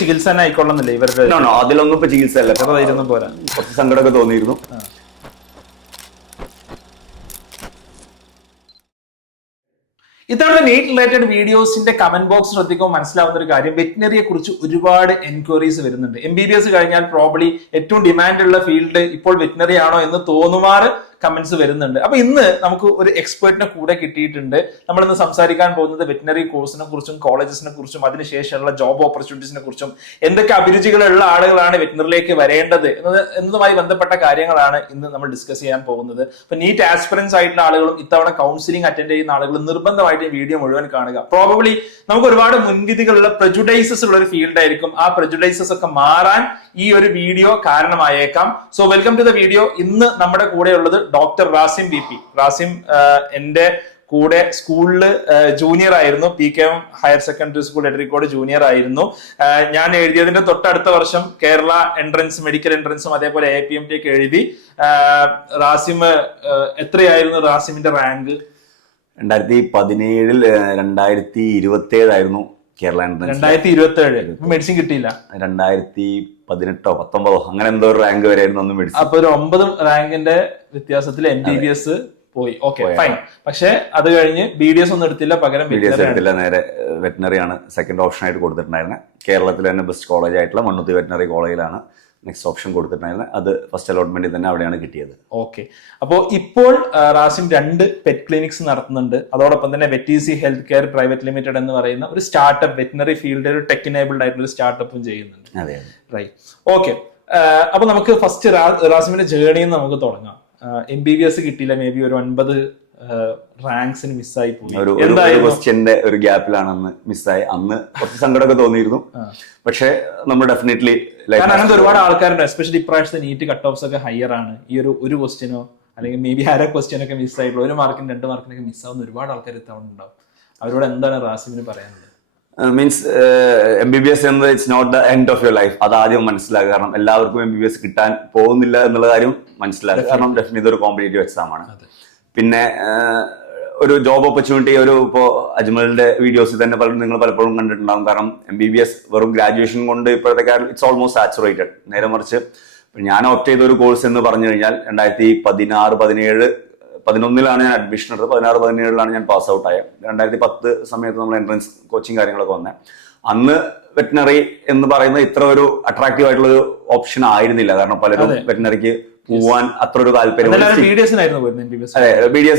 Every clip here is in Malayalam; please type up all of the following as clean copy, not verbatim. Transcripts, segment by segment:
ചികിത്സ തന്നെ ആയിക്കൊള്ളുന്നില്ല ഇവരുടെ അതിലൊന്നും ഇപ്പൊ ചികിത്സ അല്ല, പോരാ, കുറച്ച് സങ്കടമൊക്കെ തോന്നിയിരുന്നു. ഇത്തവണ നീറ്റ് റിലേറ്റഡ് വീഡിയോസിന്റെ കമന്റ് ബോക്സ് ശ്രദ്ധിക്കുമ്പോൾ മനസ്സിലാവുന്ന ഒരു കാര്യം, വെറ്റിനറിയെ കുറിച്ച് ഒരുപാട് എൻക്വയറീസ് വരുന്നുണ്ട്. MBBS കഴിഞ്ഞാൽ പ്രോബ്ലി ഏറ്റവും ഡിമാൻഡ് ഉള്ള ഫീൽഡ് ഇപ്പോൾ വെറ്റിനറി ആണോ എന്ന് തോന്നുമാറ് കമന്റ്സ് വരുന്നുണ്ട്. അപ്പൊ ഇന്ന് നമുക്ക് ഒരു എക്സ്പേർട്ടിനെ കൂടെ കിട്ടിയിട്ടുണ്ട്. നമ്മൾ ഇന്ന് സംസാരിക്കാൻ പോകുന്നത് വെറ്റിനറി കോഴ്സിനെ കുറിച്ചും കോളേജസിനെ കുറിച്ചും അതിനുശേഷമുള്ള ജോബ് ഓപ്പർച്യൂണിറ്റീസിനെ കുറിച്ചും എന്തൊക്കെ അഭിരുചികളുള്ള ആളുകളാണ് വെറ്റിനറിയിലേക്ക് വരേണ്ടത് എന്നതുമായി ബന്ധപ്പെട്ട കാര്യങ്ങളാണ് ഇന്ന് നമ്മൾ ഡിസ്കസ് ചെയ്യാൻ പോകുന്നത്. അപ്പൊ നീറ്റ് ആസ്പിറൻസ് ആയിട്ടുള്ള ആളുകളും ഇത്തവണ കൗൺസിലിംഗ് അറ്റൻഡ് ചെയ്യുന്ന ആളുകളും നിർബന്ധമായിട്ട് വീഡിയോ മുഴുവൻ കാണുക. പ്രോബബ്ലി നമുക്ക് ഒരുപാട് മുൻവിധികളുള്ള പ്രജുഡൈസസ് ഉള്ള ഒരു ഫീൽഡ് ആയിരിക്കും. ആ പ്രജുഡൈസസ് ഒക്കെ മാറാൻ ഈ ഒരു വീഡിയോ കാരണമായേക്കാം. So welcome to the video. ഇന്ന് നമ്മുടെ കൂടെ ഉള്ളത് ഡോക്ടർ റാസിം BP. റാസിം എന്റെ കൂടെ സ്കൂളിൽ ജൂനിയർ ആയിരുന്നു. PKM higher secondary school Edarikode junior ആയിരുന്നു. ഞാൻ എഴുതിയതിന്റെ തൊട്ടടുത്ത വർഷം കേരള എൻട്രൻസ്, മെഡിക്കൽ എൻട്രൻസും അതേപോലെ APMT ഒക്കെ എഴുതി. റാസിം എത്രയായിരുന്നു റാസിമിന്റെ റാങ്ക്? 2017 2027 ആയിരുന്നു കേരള എൻട്രൻസ്. 2027 മെഡിസിൻ കിട്ടിയില്ല. 2018 19 അങ്ങനെ എന്തോ ഒരു റാങ്ക് വരെയായിരുന്നു ഒന്നും മെഡിസിൻ. അപ്പൊ ഒരു 9 റാങ്കിന്റെ വ്യത്യാസത്തിൽ MBBS പോയി. Okay fine. പക്ഷെ അത് കഴിഞ്ഞ് BDS ഒന്നും എടുത്തില്ല, പകരം BDS എടുത്തില്ല, നേരെ വെറ്റിനറി ആണ് സെക്കൻഡ് ഓപ്ഷൻ ആയിട്ട് കൊടുത്തിട്ടുണ്ടായിരുന്നത്. കേരളത്തിൽ തന്നെ ബെസ്റ്റ് കോളേജ് ആയിട്ടുള്ള മണ്ണുത്തി വെറ്റിനറി കോളേജിലാണ് നെക്സ്റ്റ് ഓപ്ഷൻ കൊടുത്തിട്ടുണ്ടായിരുന്നത്. അത് ഫസ്റ്റ് അലോട്ട്മെന്റിൽ തന്നെ അവിടെയാണ് കിട്ടിയത്. ഓക്കെ. അപ്പോൾ ഇപ്പോൾ റാസിം 2 പെറ്റ് ക്ലിനിക്സ് നടത്തുന്നുണ്ട്. അതോടൊപ്പം തന്നെ വെറ്റീസി ഹെൽത്ത് കെയർ പ്രൈവറ്റ് ലിമിറ്റഡ് എന്ന് പറയുന്ന ഒരു സ്റ്റാർട്ടപ്പ്, വെറ്റിനറി ഫീൽഡിൽ ഒരു ടെക് എനേബിൾഡ് ആയിട്ടുള്ള ഒരു സ്റ്റാർട്ടപ്പും ചെയ്യുന്നുണ്ട്. അതെ, റൈറ്റ്. ഓക്കെ. അപ്പൊ നമുക്ക് ഫസ്റ്റ് റാസിമിന്റെ ജേർണിന്ന് നമുക്ക് തുടങ്ങാം. MBBS കിട്ടിയില്ല, മേ ബി ഒരു 9 റാങ്ക്സിന് മിസ്സായി പോയി. ക്വസ്റ്റ്യന്റെ ഒരു ഗ്യാപ്പിലാണ് മിസ്സായി. അന്ന് കുറച്ച് സങ്കടമൊക്കെ തോന്നിയിരുന്നു. പക്ഷെ നമ്മൾ ഡെഫിനറ്റ്ലി അങ്ങനത്തെ ഒരുപാട് ആൾക്കാരുണ്ട്, എസ്പെഷ്യലി ഇപ്രാവശ്യത്തെ നീറ്റ് കട്ട് ഓഫ്സ് ഒക്കെ ഹയർ ആണ്. ഈ ഒരു ക്വസ്റ്റ്യനോ അല്ലെങ്കിൽ മേ ബി അര ക്വസ്റ്റ്യൻ ഒക്കെ മിസ്സായിട്ടുള്ള 1 മാർക്കിന് 2 മാർക്കിനൊക്കെ മിസ്സാവുന്ന ഒരുപാട് ആൾക്കാർ ഇത്തവണ ഉണ്ടാവും. അവരോട് എന്താണ് റാസിമിന് പറയാനുള്ളത്? മീൻസ് MBBS എന്നത് it's not the end of your life. അത് ആദ്യം മനസ്സിലാക്കുക. കാരണം എല്ലാവർക്കും MBBS കിട്ടാൻ പോകുന്നില്ല എന്നുള്ള കാര്യം മനസ്സിലാക്കുക. കാരണം ഡെഫിനറ്റ്ലി ഇതൊരു കോമ്പറ്റേറ്റീവ് എക്സാം ആണ്. പിന്നെ ഒരു ജോബ് ഓപ്പർച്യൂണിറ്റി, ഇപ്പോ അജ്മലിന്റെ വീഡിയോസിൽ തന്നെ നിങ്ങൾ പലപ്പോഴും കണ്ടിട്ടുണ്ടാകും. കാരണം MBBS വെറും ഗ്രാജുവേഷൻ കൊണ്ട് ഇപ്പോഴത്തെ കാലം ഇറ്റ്സ് ഓൾമോസ്റ്റ് സാച്ചുറേറ്റഡ്. നേരെ മറിച്ച് ഞാൻ ഓപ്റ്റ് ചെയ്ത ഒരു കോഴ്സ് എന്ന് പറഞ്ഞു കഴിഞ്ഞാൽ 2016, 2017 ഞാൻ അഡ്മിഷൻ എടുത്തത്. 2016, 2017 ഞാൻ പാസ് ഔട്ട് ആയത്. 2010 സമയത്ത് നമ്മൾ എൻട്രൻസ് കോച്ചിങ് കാര്യങ്ങളൊക്കെ വന്നത്. അന്ന് വെറ്റിനറി എന്ന് പറയുന്നത് ഇത്ര ഒരു അട്രാക്റ്റീവ് ആയിട്ടുള്ള ഒരു ഓപ്ഷൻ ആയിരുന്നില്ല. കാരണം പലരും വെറ്റിനറിക്ക് പോവാൻ അത്ര ഒരു താല്പര്യം. അതെ, BDS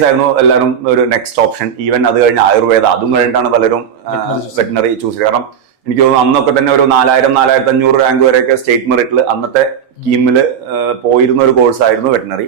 ആയിരുന്നു എല്ലാവരും ഒരു നെക്സ്റ്റ് ഓപ്ഷൻ. ഈവൻ അത് കഴിഞ്ഞ് ആയുർവേദ, അതും കഴിഞ്ഞിട്ടാണ് പലരും വെറ്റിനറി ചൂസ് ചെയ്തത്. കാരണം എനിക്ക് തോന്നുന്നു അന്നൊക്കെ തന്നെ ഒരു 4000-4500 റാങ്ക് വരെയൊക്കെ സ്റ്റേറ്റ് മെറിറ്റിൽ അന്നത്തെ സ്കീമില് പോയിരുന്ന ഒരു കോഴ്സ് ആയിരുന്നു വെറ്റിനറി.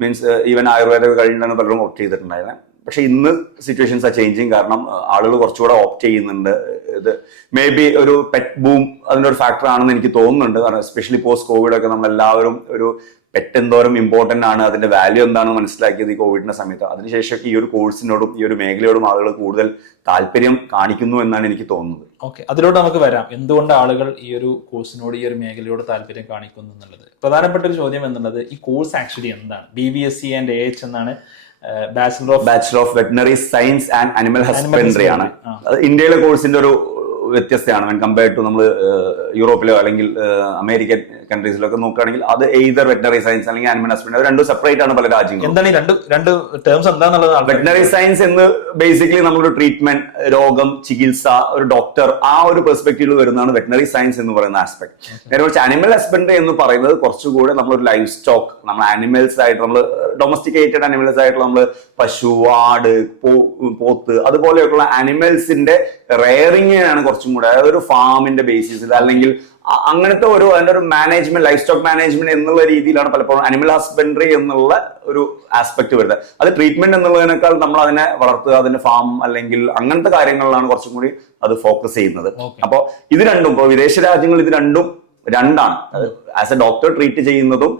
മീൻസ് ഈവൻ ആയുർവേദ കഴിഞ്ഞിട്ടാണ് പലരും ഓപ്റ്റ് ചെയ്തിട്ടുണ്ടായിരുന്നത്. പക്ഷെ ഇന്ന് സിറ്റുവേഷൻസ് ആർ ചേഞ്ചിങ്. കാരണം ആളുകൾ കുറച്ചുകൂടെ ഓപ്റ്റ് ചെയ്യുന്നുണ്ട്. ഇത് മേ ബി ഒരു പെറ്റ് ബൂം അതിന്റെ ഒരു ഫാക്ടർ ആണെന്ന് എനിക്ക് തോന്നുന്നുണ്ട്. കാരണം എസ്പെഷ്യലി പോസ്റ്റ് കോവിഡ് ഒക്കെ നമ്മളെല്ലാവരും ഒരു പെറ്റ് എന്തോരം ഇമ്പോർട്ടന്റ് ആണ്, അതിന്റെ വാല്യൂ എന്താണെന്ന് മനസ്സിലാക്കിയത് ഈ കോവിഡിന്റെ സമയത്ത്. അതിനുശേഷം ഈ ഒരു കോഴ്സിനോടും ഈ ഒരു മേഖലയോടും ആളുകൾ കൂടുതൽ താല്പര്യം കാണിക്കുന്നു എന്നാണ് എനിക്ക് തോന്നുന്നത്. ഓക്കെ, അതിലോട്ട് നമുക്ക് വരാം. എന്തുകൊണ്ട് ആളുകൾ ഈ ഒരു കോഴ്സിനോട്, ഈ ഒരു മേഖലയോട് താല്പര്യം കാണിക്കുന്നു എന്നുള്ളത് പ്രധാനപ്പെട്ട ഒരു ചോദ്യം എന്നുള്ളത്, ഈ കോഴ്സ് ആക്ച്വലി എന്താണ്? BVSc ആൻഡ് AH എന്നാണ്. Bachelor of veterinary science and animal husbandry ആണ്. ഇന്ത്യയിലെ കോഴ്സിന്റെ ഒരു വ്യത്യസ്തമാണ് വെൻ കമ്പയർഡ് ടു നമ്മൾ യൂറോപ്പിലോ അല്ലെങ്കിൽ അമേരിക്കൻ കൺട്രീസിലൊക്കെ നോക്കുകയാണെങ്കിൽ അത് എയ്തർ വെറ്റിനറി സയൻസ് അല്ലെങ്കിൽ ആനിമൽ ഹസ്ബൻഡറി, രണ്ടും സെപ്പറേറ്റ് ആണ് പല രാജ്യങ്ങളും. എന്താണ് ഈ രണ്ട് ടേംസ് എന്താണെന്നുള്ളത്? വെറ്റിനറി സയൻസ് എന്ന് ബേസിക്കലി നമ്മളൊരു ട്രീറ്റ്മെന്റ്, രോഗം, ചികിത്സ, ഒരു ഡോക്ടർ, ആ ഒരു പെർസ്പെക്റ്റീവിൽ വരുന്നതാണ് വെറ്റിനറി സയൻസ് എന്ന് പറയുന്ന ആസ്പെക്ട്. നേരെ മറിച്ച് അനിമൽ ഹസ്ബൻഡറി എന്ന് പറയുന്നത് കുറച്ചുകൂടെ നമ്മളൊരു ലൈഫ് സ്റ്റോക്ക്, നമ്മൾ ആനിമൽസ് ആയിട്ട്, നമ്മൾ ഡൊമസ്റ്റിക്കേറ്റഡ് അനിമൽസ് ആയിട്ടുള്ള നമ്മൾ പശു, ആട്, പോത്ത് അതുപോലെയൊക്കെയുള്ള അനിമൽസിന്റെ റെയറിങ്ങിനാണ് കുറച്ചും കൂടെ, അതായത് ഒരു ഫാമിന്റെ ബേസിസിൽ അല്ലെങ്കിൽ അങ്ങനത്തെ അതിന്റെ ഒരു മാനേജ്മെന്റ്, ലൈഫ് സ്റ്റോക്ക് മാനേജ്മെന്റ് എന്നുള്ള രീതിയിലാണ് പലപ്പോഴും അനിമൽ ഹസ്ബൻഡറി എന്നുള്ള ഒരു ആസ്പെക്ട് വരുന്നത്. അത് ട്രീറ്റ്മെന്റ് എന്നുള്ളതിനേക്കാൾ നമ്മൾ അതിനെ വളർത്തുക, അതിന്റെ ഫാം അല്ലെങ്കിൽ അങ്ങനത്തെ കാര്യങ്ങളിലാണ് കുറച്ചും കൂടി അത് ഫോക്കസ് ചെയ്യുന്നത്. അപ്പൊ ഇത് രണ്ടും, ഇപ്പൊ വിദേശ രാജ്യങ്ങൾ ഇത് രണ്ടാണ്. ആസ് എ ഡോക്ടർ ട്രീറ്റ് ചെയ്യുന്നതും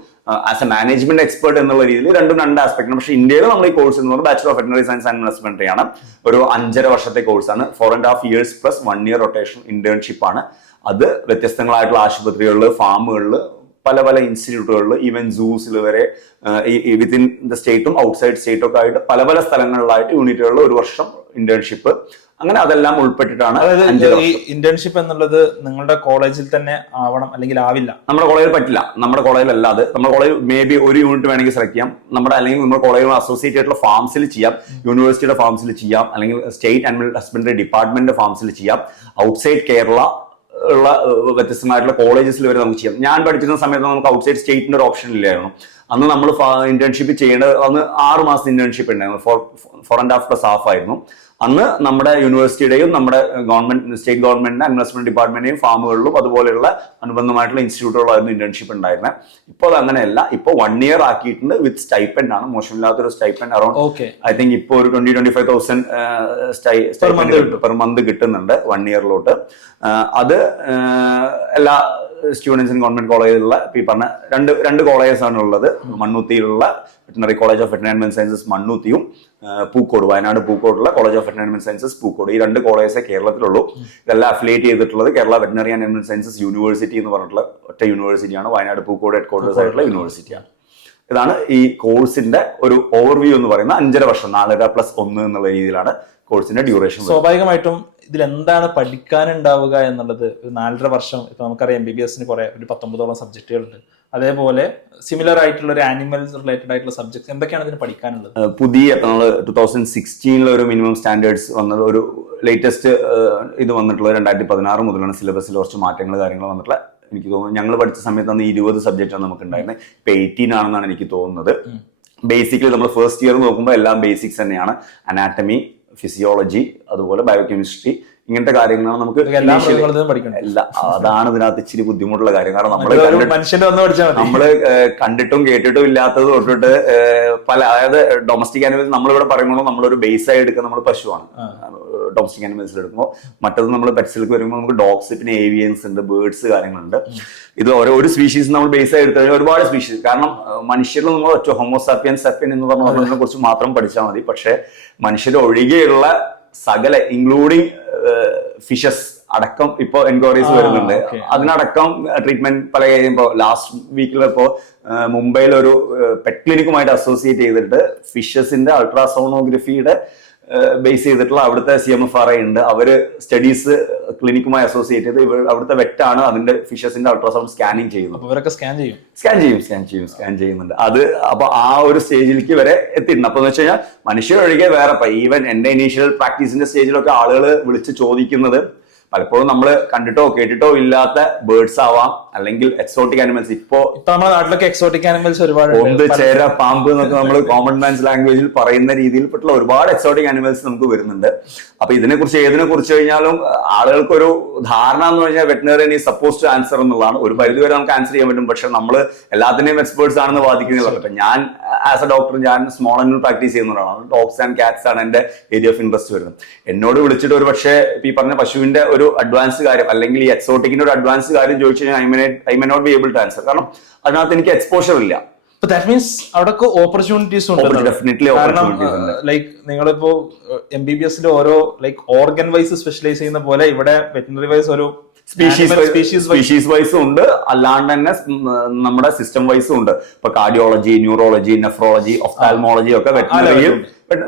ആസ് എ മാനേജ്മെന്റ് എക്സ്പെർട്ട് എന്നുള്ള രീതിയിൽ രണ്ട് ആസ്പെക്ട്. പക്ഷേ ഇന്ത്യയിൽ നമ്മൾ ഈ കോഴ്സ് എന്ന് പറയുന്നത് bachelor of veterinary science and husbandry ആണ്. ഒരു 5.5 വർഷത്തെ കോഴ്സാണ്. 4.5 years plus 1 year rotation internship ആണ്. അത് വ്യത്യസ്തങ്ങളായിട്ടുള്ള ആശുപത്രികളിൽ, ഫാമുകളിൽ, പല ഇൻസ്റ്റിറ്റ്യൂട്ടുകളിൽ, ഈവൻ സൂസിൽ വരെ വിത്തിൻ ദ സ്റ്റേറ്റും ഔട്ട്സൈഡ് സ്റ്റേറ്റും ഒക്കെ ആയിട്ട് പല സ്ഥലങ്ങളിലായിട്ട് യൂണിറ്റുകളിൽ 1 വർഷം ഇന്റേൺഷിപ്പ്. അങ്ങനെ അതെല്ലാം ഉൾപ്പെട്ടിട്ടാണ് ഈ ഇന്റേൺഷിപ്പ് എന്നുള്ളത് നിങ്ങളുടെ കോളേജിൽ തന്നെ ആവണം അല്ലെങ്കിൽ ആവില്ല? നമ്മുടെ കോളേജിൽ പറ്റില്ല. നമ്മുടെ കോളേജിൽ അല്ലാതെ നമ്മുടെ കോളേജ് മേ ബി ഒരു യൂണിറ്റ് വേണമെങ്കിൽ സെലക്ട് ചെയ്യാം. നമ്മുടെ അല്ലെങ്കിൽ നമ്മുടെ കോളേജുമായി അസോസിയേറ്റ് ആയിട്ടുള്ള ഫാംസിൽ ചെയ്യാം, യൂണിവേഴ്സിറ്റിയുടെ ഫാംസിൽ ചെയ്യാം, അല്ലെങ്കിൽ സ്റ്റേറ്റ് ആനിമൽ ഹസ്ബൻഡറി ഡിപ്പാർട്ട്മെന്റ് ഫാംസിൽ ചെയ്യാം. ഔട്ട്സൈഡ് കേരള ഉള്ള വ്യത്യസ്തമായിട്ടുള്ള കോളേജസിൽ വരെ നമുക്ക് ചെയ്യാം. ഞാൻ പഠിച്ചിരുന്ന സമയത്ത് നമുക്ക് ഔട്ട്സൈഡ് സ്റ്റേറ്റിന്റെ ഒരു ഓപ്ഷൻ ഇല്ലായിരുന്നു. അന്ന് നമ്മൾ ഇന്റേൺഷിപ്പ് ചെയ്യേണ്ടത് അന്ന് 6 മാസം ഇന്റേൺഷിപ്പ് ഉണ്ടായിരുന്നു. 4.5+ ഹാഫ് ആയിരുന്നു. അന്ന് നമ്മുടെ യൂണിവേഴ്സിറ്റിയുടെയും നമ്മുടെ സ്റ്റേറ്റ് ഗവൺമെന്റിന്റെ ഇൻവെസ്റ്റ്മെന്റ് ഡിപ്പാർട്ട്മെന്റിന്റെയും ഫാമുകളിലും അതുപോലെയുള്ള അനുബന്ധമായിട്ടുള്ള ഇൻസ്റ്റിറ്റ്യൂട്ടുകളായിരുന്നു ഇന്റേൺഷിപ്പ് ഉണ്ടായിരുന്നത്. ഇപ്പോൾ അത് അങ്ങനെയല്ല. ഇപ്പോൾ 1 year ആക്കിയിട്ടുണ്ട്. വിത്ത് സ്റ്റൈപ്പൻഡ് ആണ്. മോശമില്ലാത്തൊരു സ്റ്റൈപ്പൻഡ് അറൌണ്ട് ഐ തിങ്ക് ഇപ്പോൾ ഒരു 20-25,000 പെർ മന്ത് കിട്ടുന്നുണ്ട് 1 yearലോട്ട്. അത് എല്ലാ സ്റ്റുഡൻസിന് ഗവൺമെന്റ് കോളേജിലുള്ള ഈ പറഞ്ഞ രണ്ട് കോളേജസ് ആണ് ഉള്ളത്. മണ്ണുത്തിയിലുള്ള veterinary college of veterinary animal sciences മണ്ണുത്തിയും പൂക്കോട്, വയനാട് പൂക്കോടുള്ള college of veterinary animal sciences Pookode. ഈ 2 കോളേജസേ കേരളത്തിലുള്ളൂ. ഇതെല്ലാം അഫിലിയേറ്റ് ചെയ്തിട്ടുള്ളത് Kerala veterinary and animal sciences university എന്ന് പറഞ്ഞിട്ടുള്ള ഒറ്റ യൂണിവേഴ്സിറ്റിയാണ്. വയനാട് പൂക്കോട് ഹെഡ്ക്വാർട്ടേഴ്സ് ആയിട്ടുള്ള യൂണിവേഴ്സിറ്റിയാണ്. ഇതാണ് ഈ കോഴ്സിന്റെ ഒരു ഓവർവ്യൂ എന്ന് പറയുന്ന 5.5 വർഷം, 4+1 എന്നുള്ള രീതിയിലാണ് കോഴ്സിന്റെ ഡ്യൂറേഷൻ. സ്വാഭാവികമായിട്ടും ഇതിൽ എന്താണ് പഠിക്കാനുണ്ടാവുക എന്നുള്ളത് 4.5 വർഷം. ഇപ്പൊ നമുക്കറിയാം MBBS കുറെ ഒരു 19ഓളം സബ്ജക്റ്റുകളുണ്ട്. അതേപോലെ സിമിലർ ആയിട്ടുള്ള ഒരു ആനിമൽസ് റിലേറ്റഡ് ആയിട്ടുള്ള സബ്ജക്ട്സ് എന്തൊക്കെയാണ് ഇതിന് പഠിക്കാനുള്ളത്? പുതിയ നമ്മൾ 2016 ഒരു മിനിമം സ്റ്റാൻഡേർഡ്സ് വന്നത്, ഒരു ലേറ്റസ്റ്റ് ഇത് വന്നിട്ടുള്ളത് 2016 മുതലാണ് സിലബസിൽ കുറച്ച് മാറ്റങ്ങൾ കാര്യങ്ങൾ വന്നിട്ടുള്ള. എനിക്ക് തോന്നുന്നു ഞങ്ങൾ പഠിച്ച സമയത്ത് അന്ന് 20 സബ്ജക്റ്റാണ് നമുക്ക് ഉണ്ടായിരുന്നത്. ഇപ്പൊ 18 ആണെന്നാണ് എനിക്ക് തോന്നുന്നത്. ബേസിക്കലി നമ്മൾ ഫസ്റ്റ് ഇയർ നോക്കുമ്പോൾ എല്ലാം ബേസിക്സ് തന്നെയാണ്. അനാറ്റമി, ഫിസിയോളജി, അതുപോലെ ബയോകെമിസ്ട്രി, ഇങ്ങനത്തെ കാര്യങ്ങളാണ് നമുക്ക് അതാണ് ഇതിനകത്ത് ഇച്ചിരി ബുദ്ധിമുട്ടുള്ള കാര്യം. കാരണം നമ്മള് കണ്ടിട്ടും കേട്ടിട്ടും ഇല്ലാത്തത് തൊട്ടിട്ട് അതായത് ഡൊമസ്റ്റിക് ആനിമൽസ് നമ്മളിവിടെ പറയുമ്പോൾ നമ്മളൊരു ബേസ് ആയി എടുക്കുക നമ്മൾ പശുവാണ് ഡൊമസ്റ്റിക് ആനിമൽസിൽ എടുക്കുമ്പോൾ. മറ്റത് നമ്മൾ പെറ്റ്സിലേക്ക് വരുമ്പോൾ നമുക്ക് ഡോഗ്സ്, പിന്നെ ഏവിയൻസ് ഉണ്ട്, ബേർഡ്സ് കാര്യങ്ങളുണ്ട്. ഇത് ഒരു സ്പീഷീസ് നമ്മൾ ബേസ് ആയി എടുത്തു കഴിഞ്ഞാൽ ഒരുപാട് സ്പീഷീസ്. കാരണം മനുഷ്യരിൽ നമ്മൾ ഒറ്റ ഹോമോസാപ്പിയൻ സാപ്പിയൻ എന്ന് പറഞ്ഞതിനെ കുറിച്ച് മാത്രം പഠിച്ചാൽ മതി. പക്ഷെ മനുഷ്യർ ഒഴികെയുള്ള സകല ഇൻക്ലൂഡിങ് ഫിഷസ് അടക്കം ഇപ്പൊ എൻക്വയറീസ് വരുന്നുണ്ട്. അതിനടക്കം ട്രീറ്റ്മെന്റ് പല കാര്യം. ഇപ്പൊ ലാസ്റ്റ് വീക്കിൽ ഇപ്പോ മുംബൈയിൽ ഒരു പെറ്റ് ക്ലിനിക്കുമായിട്ട് അസോസിയേറ്റ് ചെയ്തിട്ട് ഫിഷസിന്റെ അൾട്രാസോണോഗ്രഫിയുടെ ബേസ് ചെയ്തിട്ടുള്ള അവിടുത്തെ CMFRI ഉണ്ട്. അവര് സ്റ്റഡീസ് ക്ലിനിക്കുമായി അസോസിയേറ്റ് ചെയ്ത് അവിടുത്തെ വെറ്റാണ് അതിന്റെ ഫിഷസിന്റെ അൾട്രാസൗണ്ട് സ്കാനിങ് ചെയ്യുന്നത്. സ്കാൻ ചെയ്യുന്നുണ്ട്. അത് അപ്പൊ ആ ഒരു സ്റ്റേജിലേക്ക് വരെ എത്തിയിട്ടുണ്ട്. അപ്പൊ എന്ന് വെച്ച് കഴിഞ്ഞാൽ മനുഷ്യരൊഴികെ വേറെ ഈവൻ എന്റെ ഇനീഷ്യൽ പ്രാക്ടീസിന്റെ സ്റ്റേജിലൊക്കെ ആളുകൾ വിളിച്ച് ചോദിക്കുന്നത് പലപ്പോഴും നമ്മൾ കണ്ടിട്ടോ കേട്ടിട്ടോ ഇല്ലാത്ത ബേർഡ്സ് ആവാം, അല്ലെങ്കിൽ എക്സോട്ടിക് ആനിമൽസ്. ഇപ്പൊ നമ്മുടെ നാട്ടിലൊക്കെ എക്സോട്ടിക് ആനിമൽസ് ഒരുപാട്, ഒന്ത്, ചേര, പാമ്പ് എന്നൊക്കെ നമ്മൾ കോമൺ മാൻസ് ലാംഗ്വേജിൽ പറയുന്ന രീതിയിൽപ്പെട്ടുള്ള ഒരുപാട് എക്സോട്ടിക് ആനിമൽസ് നമുക്ക് വരുന്നുണ്ട്. അപ്പൊ ഏതിനെ കുറിച്ച് കഴിഞ്ഞാലും ആളുകൾക്കൊരു ധാരണ എന്ന് പറഞ്ഞാൽ veterinarian is suppose to answer എന്നുള്ളതാണ്. ഒരു പരിധി വരെ നമുക്ക് ആൻസർ ചെയ്യാൻ പറ്റും. പക്ഷെ നമ്മൾ എല്ലാത്തിനെയും എക്സ്പേർട്സ് ആണെന്ന് വാദിക്കുന്നത് പറഞ്ഞിട്ട് ഞാൻ ആസ് എ ഡോക്ടർ ഞാൻ സ്മോൾ ആനിമൽ പ്രാക്ടീസ് ചെയ്യുന്നതാണ്. ഡോഗ്സ് ആൻഡ് കാറ്റ്സ് ആണ് എന്റെ ഏരിയ ഓഫ് ഇൻട്രസ്റ്റ് വരുന്നത്. എന്നോട് വിളിച്ചിട്ട് ഒരു പക്ഷേ ഈ പറഞ്ഞ പശുവിന്റെ ഒരു അഡ്വാൻസ് കാര്യം അല്ലെങ്കിൽ ഈ എക്സോട്ടിക്കിന്റെ ഒരു അഡ്വാൻസ് കാര്യം ചോദിച്ചു കഴിഞ്ഞാൽ I may not be able to answer. കാരണം അതിനകത്ത് എനിക്ക് എക്സ്പോഷർ ഇല്ല. അവിടൊക്കെ ഓപ്പർച്യൂണിറ്റീസ് ഉണ്ട്. ലൈക്ക് നിങ്ങളിപ്പോ MBBS ഓരോ ലൈക്ക് ഓർഗൻ വൈസ് സ്പെഷ്യലൈസ് ചെയ്യുന്ന പോലെ ഇവിടെ വെറ്റിനറി വൈസ് ഒരു സ്പീഷീസ് വൈസും ഉണ്ട്, അല്ലാണ്ട് തന്നെ നമ്മുടെ സിസ്റ്റം വൈസും ഉണ്ട്. ഇപ്പൊ കാർഡിയോളജി, ന്യൂറോളജി, നെഫ്രോളജി, ഒഫ്താൽമോളജി ഒക്കെ വെറ്റിനറിയിൽ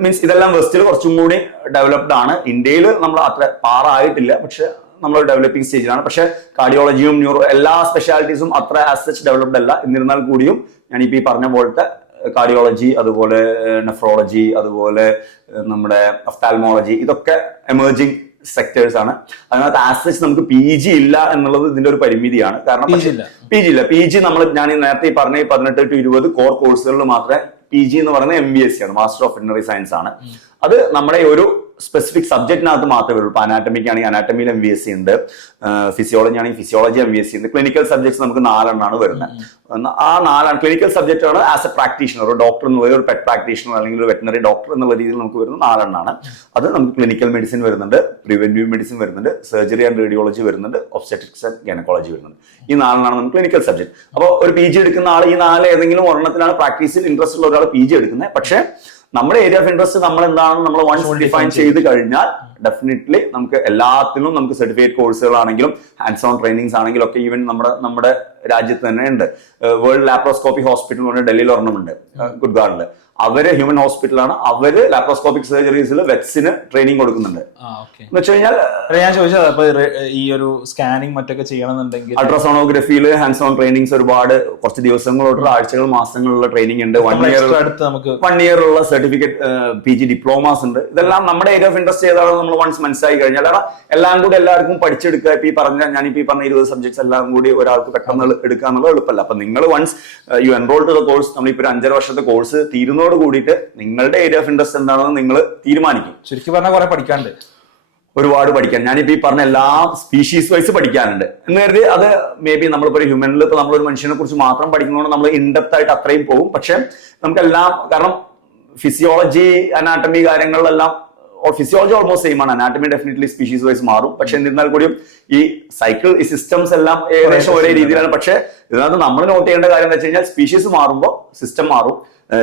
മീൻസ് ഇതെല്ലാം വെസ്റ്റിൽ കുറച്ചും കൂടി ഡെവലപ്ഡ് ആണ്. ഇന്ത്യയിൽ നമ്മൾ അത്ര പാറായിട്ടില്ല, പക്ഷെ നമ്മൾ ഡെവലപ്പിംഗ് സ്റ്റേജിലാണ്. പക്ഷെ കാർഡിയോളജിയും എല്ലാ സ്പെഷ്യാലിറ്റീസും അത്ര ആസ് സച്ച് ഡെവലപ്ഡ് അല്ല. എന്നിരുന്നാൽ കൂടിയും ഞാനിപ്പോ ഈ പറഞ്ഞ പോലത്തെ കാർഡിയോളജി, അതുപോലെ നെഫ്രോളജി, അതുപോലെ നമ്മുടെ ഒഫ്താൽമോളജി, ഇതൊക്കെ എമേർജിംഗ് സെക്ടേഴ്സ് ആണ്. അതിനകത്ത് ആസ് സച്ച് നമുക്ക് PG ഇല്ല എന്നുള്ളത് ഇതിന്റെ ഒരു പരിമിതിയാണ്. കാരണം PG നമ്മൾ ഞാൻ നേരത്തെ പറഞ്ഞ 18 to 20 കോർ കോഴ്സുകളിൽ മാത്രമേ PG എന്ന് പറയുന്നത് MBSc ആണ്, മാസ്റ്റർ ഓഫ് വെറ്റിനറി സയൻസ് ആണ്. അത് നമ്മുടെ ഒരു സ്പെസിഫിക് സബ്ജക്റ്റിനകത്ത് മാത്രമേ വരുള്ളൂ. ഇപ്പൊ അനാറ്റമിക്ക് ആണെങ്കിൽ അനാറ്റമിയിൽ MBSc ഉണ്ട്, ഫിസിയോളജി ആണെങ്കിൽ ഫിസിയോളജി MBSc ഉണ്ട്. ക്ലിനിക്കൽ സബ്ജക്ട്സ് നമുക്ക് 4 വരുന്നത്. ആ 4 ക്ലിനിക്കൽ സബ്ജക്റ്റ് ആണ്. ആസ് എ പ്രാക്ടീഷണർ, ഒരു ഡോക്ടർ എന്നുള്ള ഒരു പെറ്റ് പ്രാക്ടീഷണർ അല്ലെങ്കിൽ ഒരു വെറ്റിനറി ഡോക്ടർ എന്നുള്ള രീതിയിൽ നമുക്ക് വരുന്നത് 4 അത് നമുക്ക് ക്ലിനിക്കൽ മെഡിസിൻ വരുന്നുണ്ട്, പ്രിവെന്റീവ് മെഡിസിൻ വരുന്നുണ്ട്, സർജറി ആൻഡ് റേഡിയോളജി വരുന്നുണ്ട്, ഒബ്സ്റ്റെട്രിക്സ് ആൻഡ് ഗൈനക്കോളജി വരുന്നുണ്ട്. ഈ 4 നമുക്ക് ക്ലിനിക്കൽ സബ്ജക്ട്. അപ്പോൾ ഒരു PG എടുക്കുന്ന ആൾ ഈ 4 ഏതെങ്കിലും ഒരെണ്ണത്തിലാണ് പ്രാക്ടീസിൽ ഇൻട്രസ്റ്റ് ഉള്ള ഒരാൾ PG എടുക്കുന്നത്. പക്ഷേ നമ്മുടെ ഏരിയ ഓഫ് ഇൻട്രസ്റ്റ് നമ്മൾ എന്താണെന്ന് നമ്മൾ വൺസ് ഡിഫൈൻ ചെയ്ത് കഴിഞ്ഞാൽ ഡെഫിനറ്റ്ലി നമുക്ക് എല്ലാത്തിനും നമുക്ക് സർട്ടിഫിക്കറ്റ് കോഴ്സുകളാണെങ്കിലും ഹാൻഡ്സ് ഓൺ ട്രെയിനിങ്സ് ആണെങ്കിലും ഒക്കെ ഈവൻ നമ്മുടെ രാജ്യത്ത് തന്നെ ഉണ്ട്. വേൾഡ് ലാപ്രോസ്കോപ്പി ഹോസ്പിറ്റൽ എന്ന് പറഞ്ഞാൽ ഡൽഹിയിൽ ഒരെണ്ണമുണ്ട്, ഗുഡ്ഗാർഡില്. അവര് ഹ്യൂമൻ ഹോസ്പിറ്റലാണ്. അവര് ലാപ്രോസ്കോപ്പിക് സർജറീസിൽ വെറ്റ്സിന് ട്രെയിനിങ് കൊടുക്കുന്നുണ്ട്. എന്ന് വെച്ച് കഴിഞ്ഞാൽ ഞാൻ ചോദിച്ചത് അപ്പൊ ഈ ഒരു സ്കാനിങ് മറ്റൊക്കെ ചെയ്യണമെന്നുണ്ടെങ്കിൽ അൾട്രാസോണോഗ്രഫിയിൽ ഹാൻഡ്സ് ഓൺ ട്രെയിനിങ്സ് ഒരുപാട് കുറച്ച് ദിവസങ്ങളോട്ടുള്ള ആഴ്ചകൾ മാസങ്ങളിലുള്ള ട്രെയിനിങ് ഉണ്ട്. 1 ഇയർ ഉള്ള സർട്ടിഫിക്കറ്റ് PG ഡിപ്ലോമാസ് ഉണ്ട്. ഇതെല്ലാം നമ്മുടെ ഏരിയ ഓഫ് ഇൻട്രസ്റ്റ് ഏതാണെന്ന് നമ്മൾ വൺസ് മനസ്സിലാക്കി കഴിഞ്ഞാൽ എല്ലാം കൂടി എല്ലാവർക്കും പഠിച്ചെടുക്കുക. ഇപ്പൊ ഈ പറഞ്ഞ 20 സബ്ജക്ട്സ് എല്ലാം കൂടി ഒരാൾക്ക് പെട്ടെന്ന് എടുക്കുക എന്നുള്ളത് എളുപ്പമല്ല. അപ്പൊ നിങ്ങൾ once you enrol to the course, നമ്മളിപ്പോ 5.5 വർഷത്തെ കോഴ്സ് തീരുന്നതോട് കൂടിയിട്ട് നിങ്ങളുടെ ഏരിയ ഓഫ് ഇൻട്രസ്റ്റ് എന്താണെന്ന് നിങ്ങൾ തീരുമാനിക്കും. ശരിക്കും പറഞ്ഞാൽ കുറെ പഠിക്കാണ്ട്, ഒരുപാട് പഠിക്കാൻ. ഞാനിപ്പോ ഈ പറഞ്ഞ എല്ലാ സ്പീഷീസ് വൈസ് പഠിക്കാനുണ്ട് എന്ന് കരുതി അത് മേ ബി നമ്മളിപ്പോ ഒരു ഹ്യൂമനിൽ ഇപ്പൊ നമ്മളൊരു മനുഷ്യനെ കുറിച്ച് മാത്രം പഠിക്കുന്നതുകൊണ്ട് നമ്മൾ ഇൻഡെപ്ത് ആയിട്ട് അത്രയും പോകും. പക്ഷെ നമുക്കെല്ലാം, കാരണം ഫിസിയോളജി, അനാട്ടമി കാര്യങ്ങളിലെല്ലാം ഫിസിയോളജി ഓൾമോസ്റ്റ് സെയിം ആണ്. അനാട്ടമി ഡെഫിനറ്റ്ലി സ്പീഷീസ് വൈസ് മാറും. പക്ഷെ എന്നിരുന്നാൽ കൂടിയും ഈ സൈക്കിൾ, ഈ സിസ്റ്റംസ് എല്ലാം ഏകദേശം ഒരേ രീതിയിലാണ്. പക്ഷെ ഇതിനകത്ത് നമ്മൾ നോട്ട് ചെയ്യേണ്ട കാര്യം എന്ന് വെച്ച് കഴിഞ്ഞാൽ സ്പീഷീസ് മാറുമ്പോൾ സിസ്റ്റം മാറും.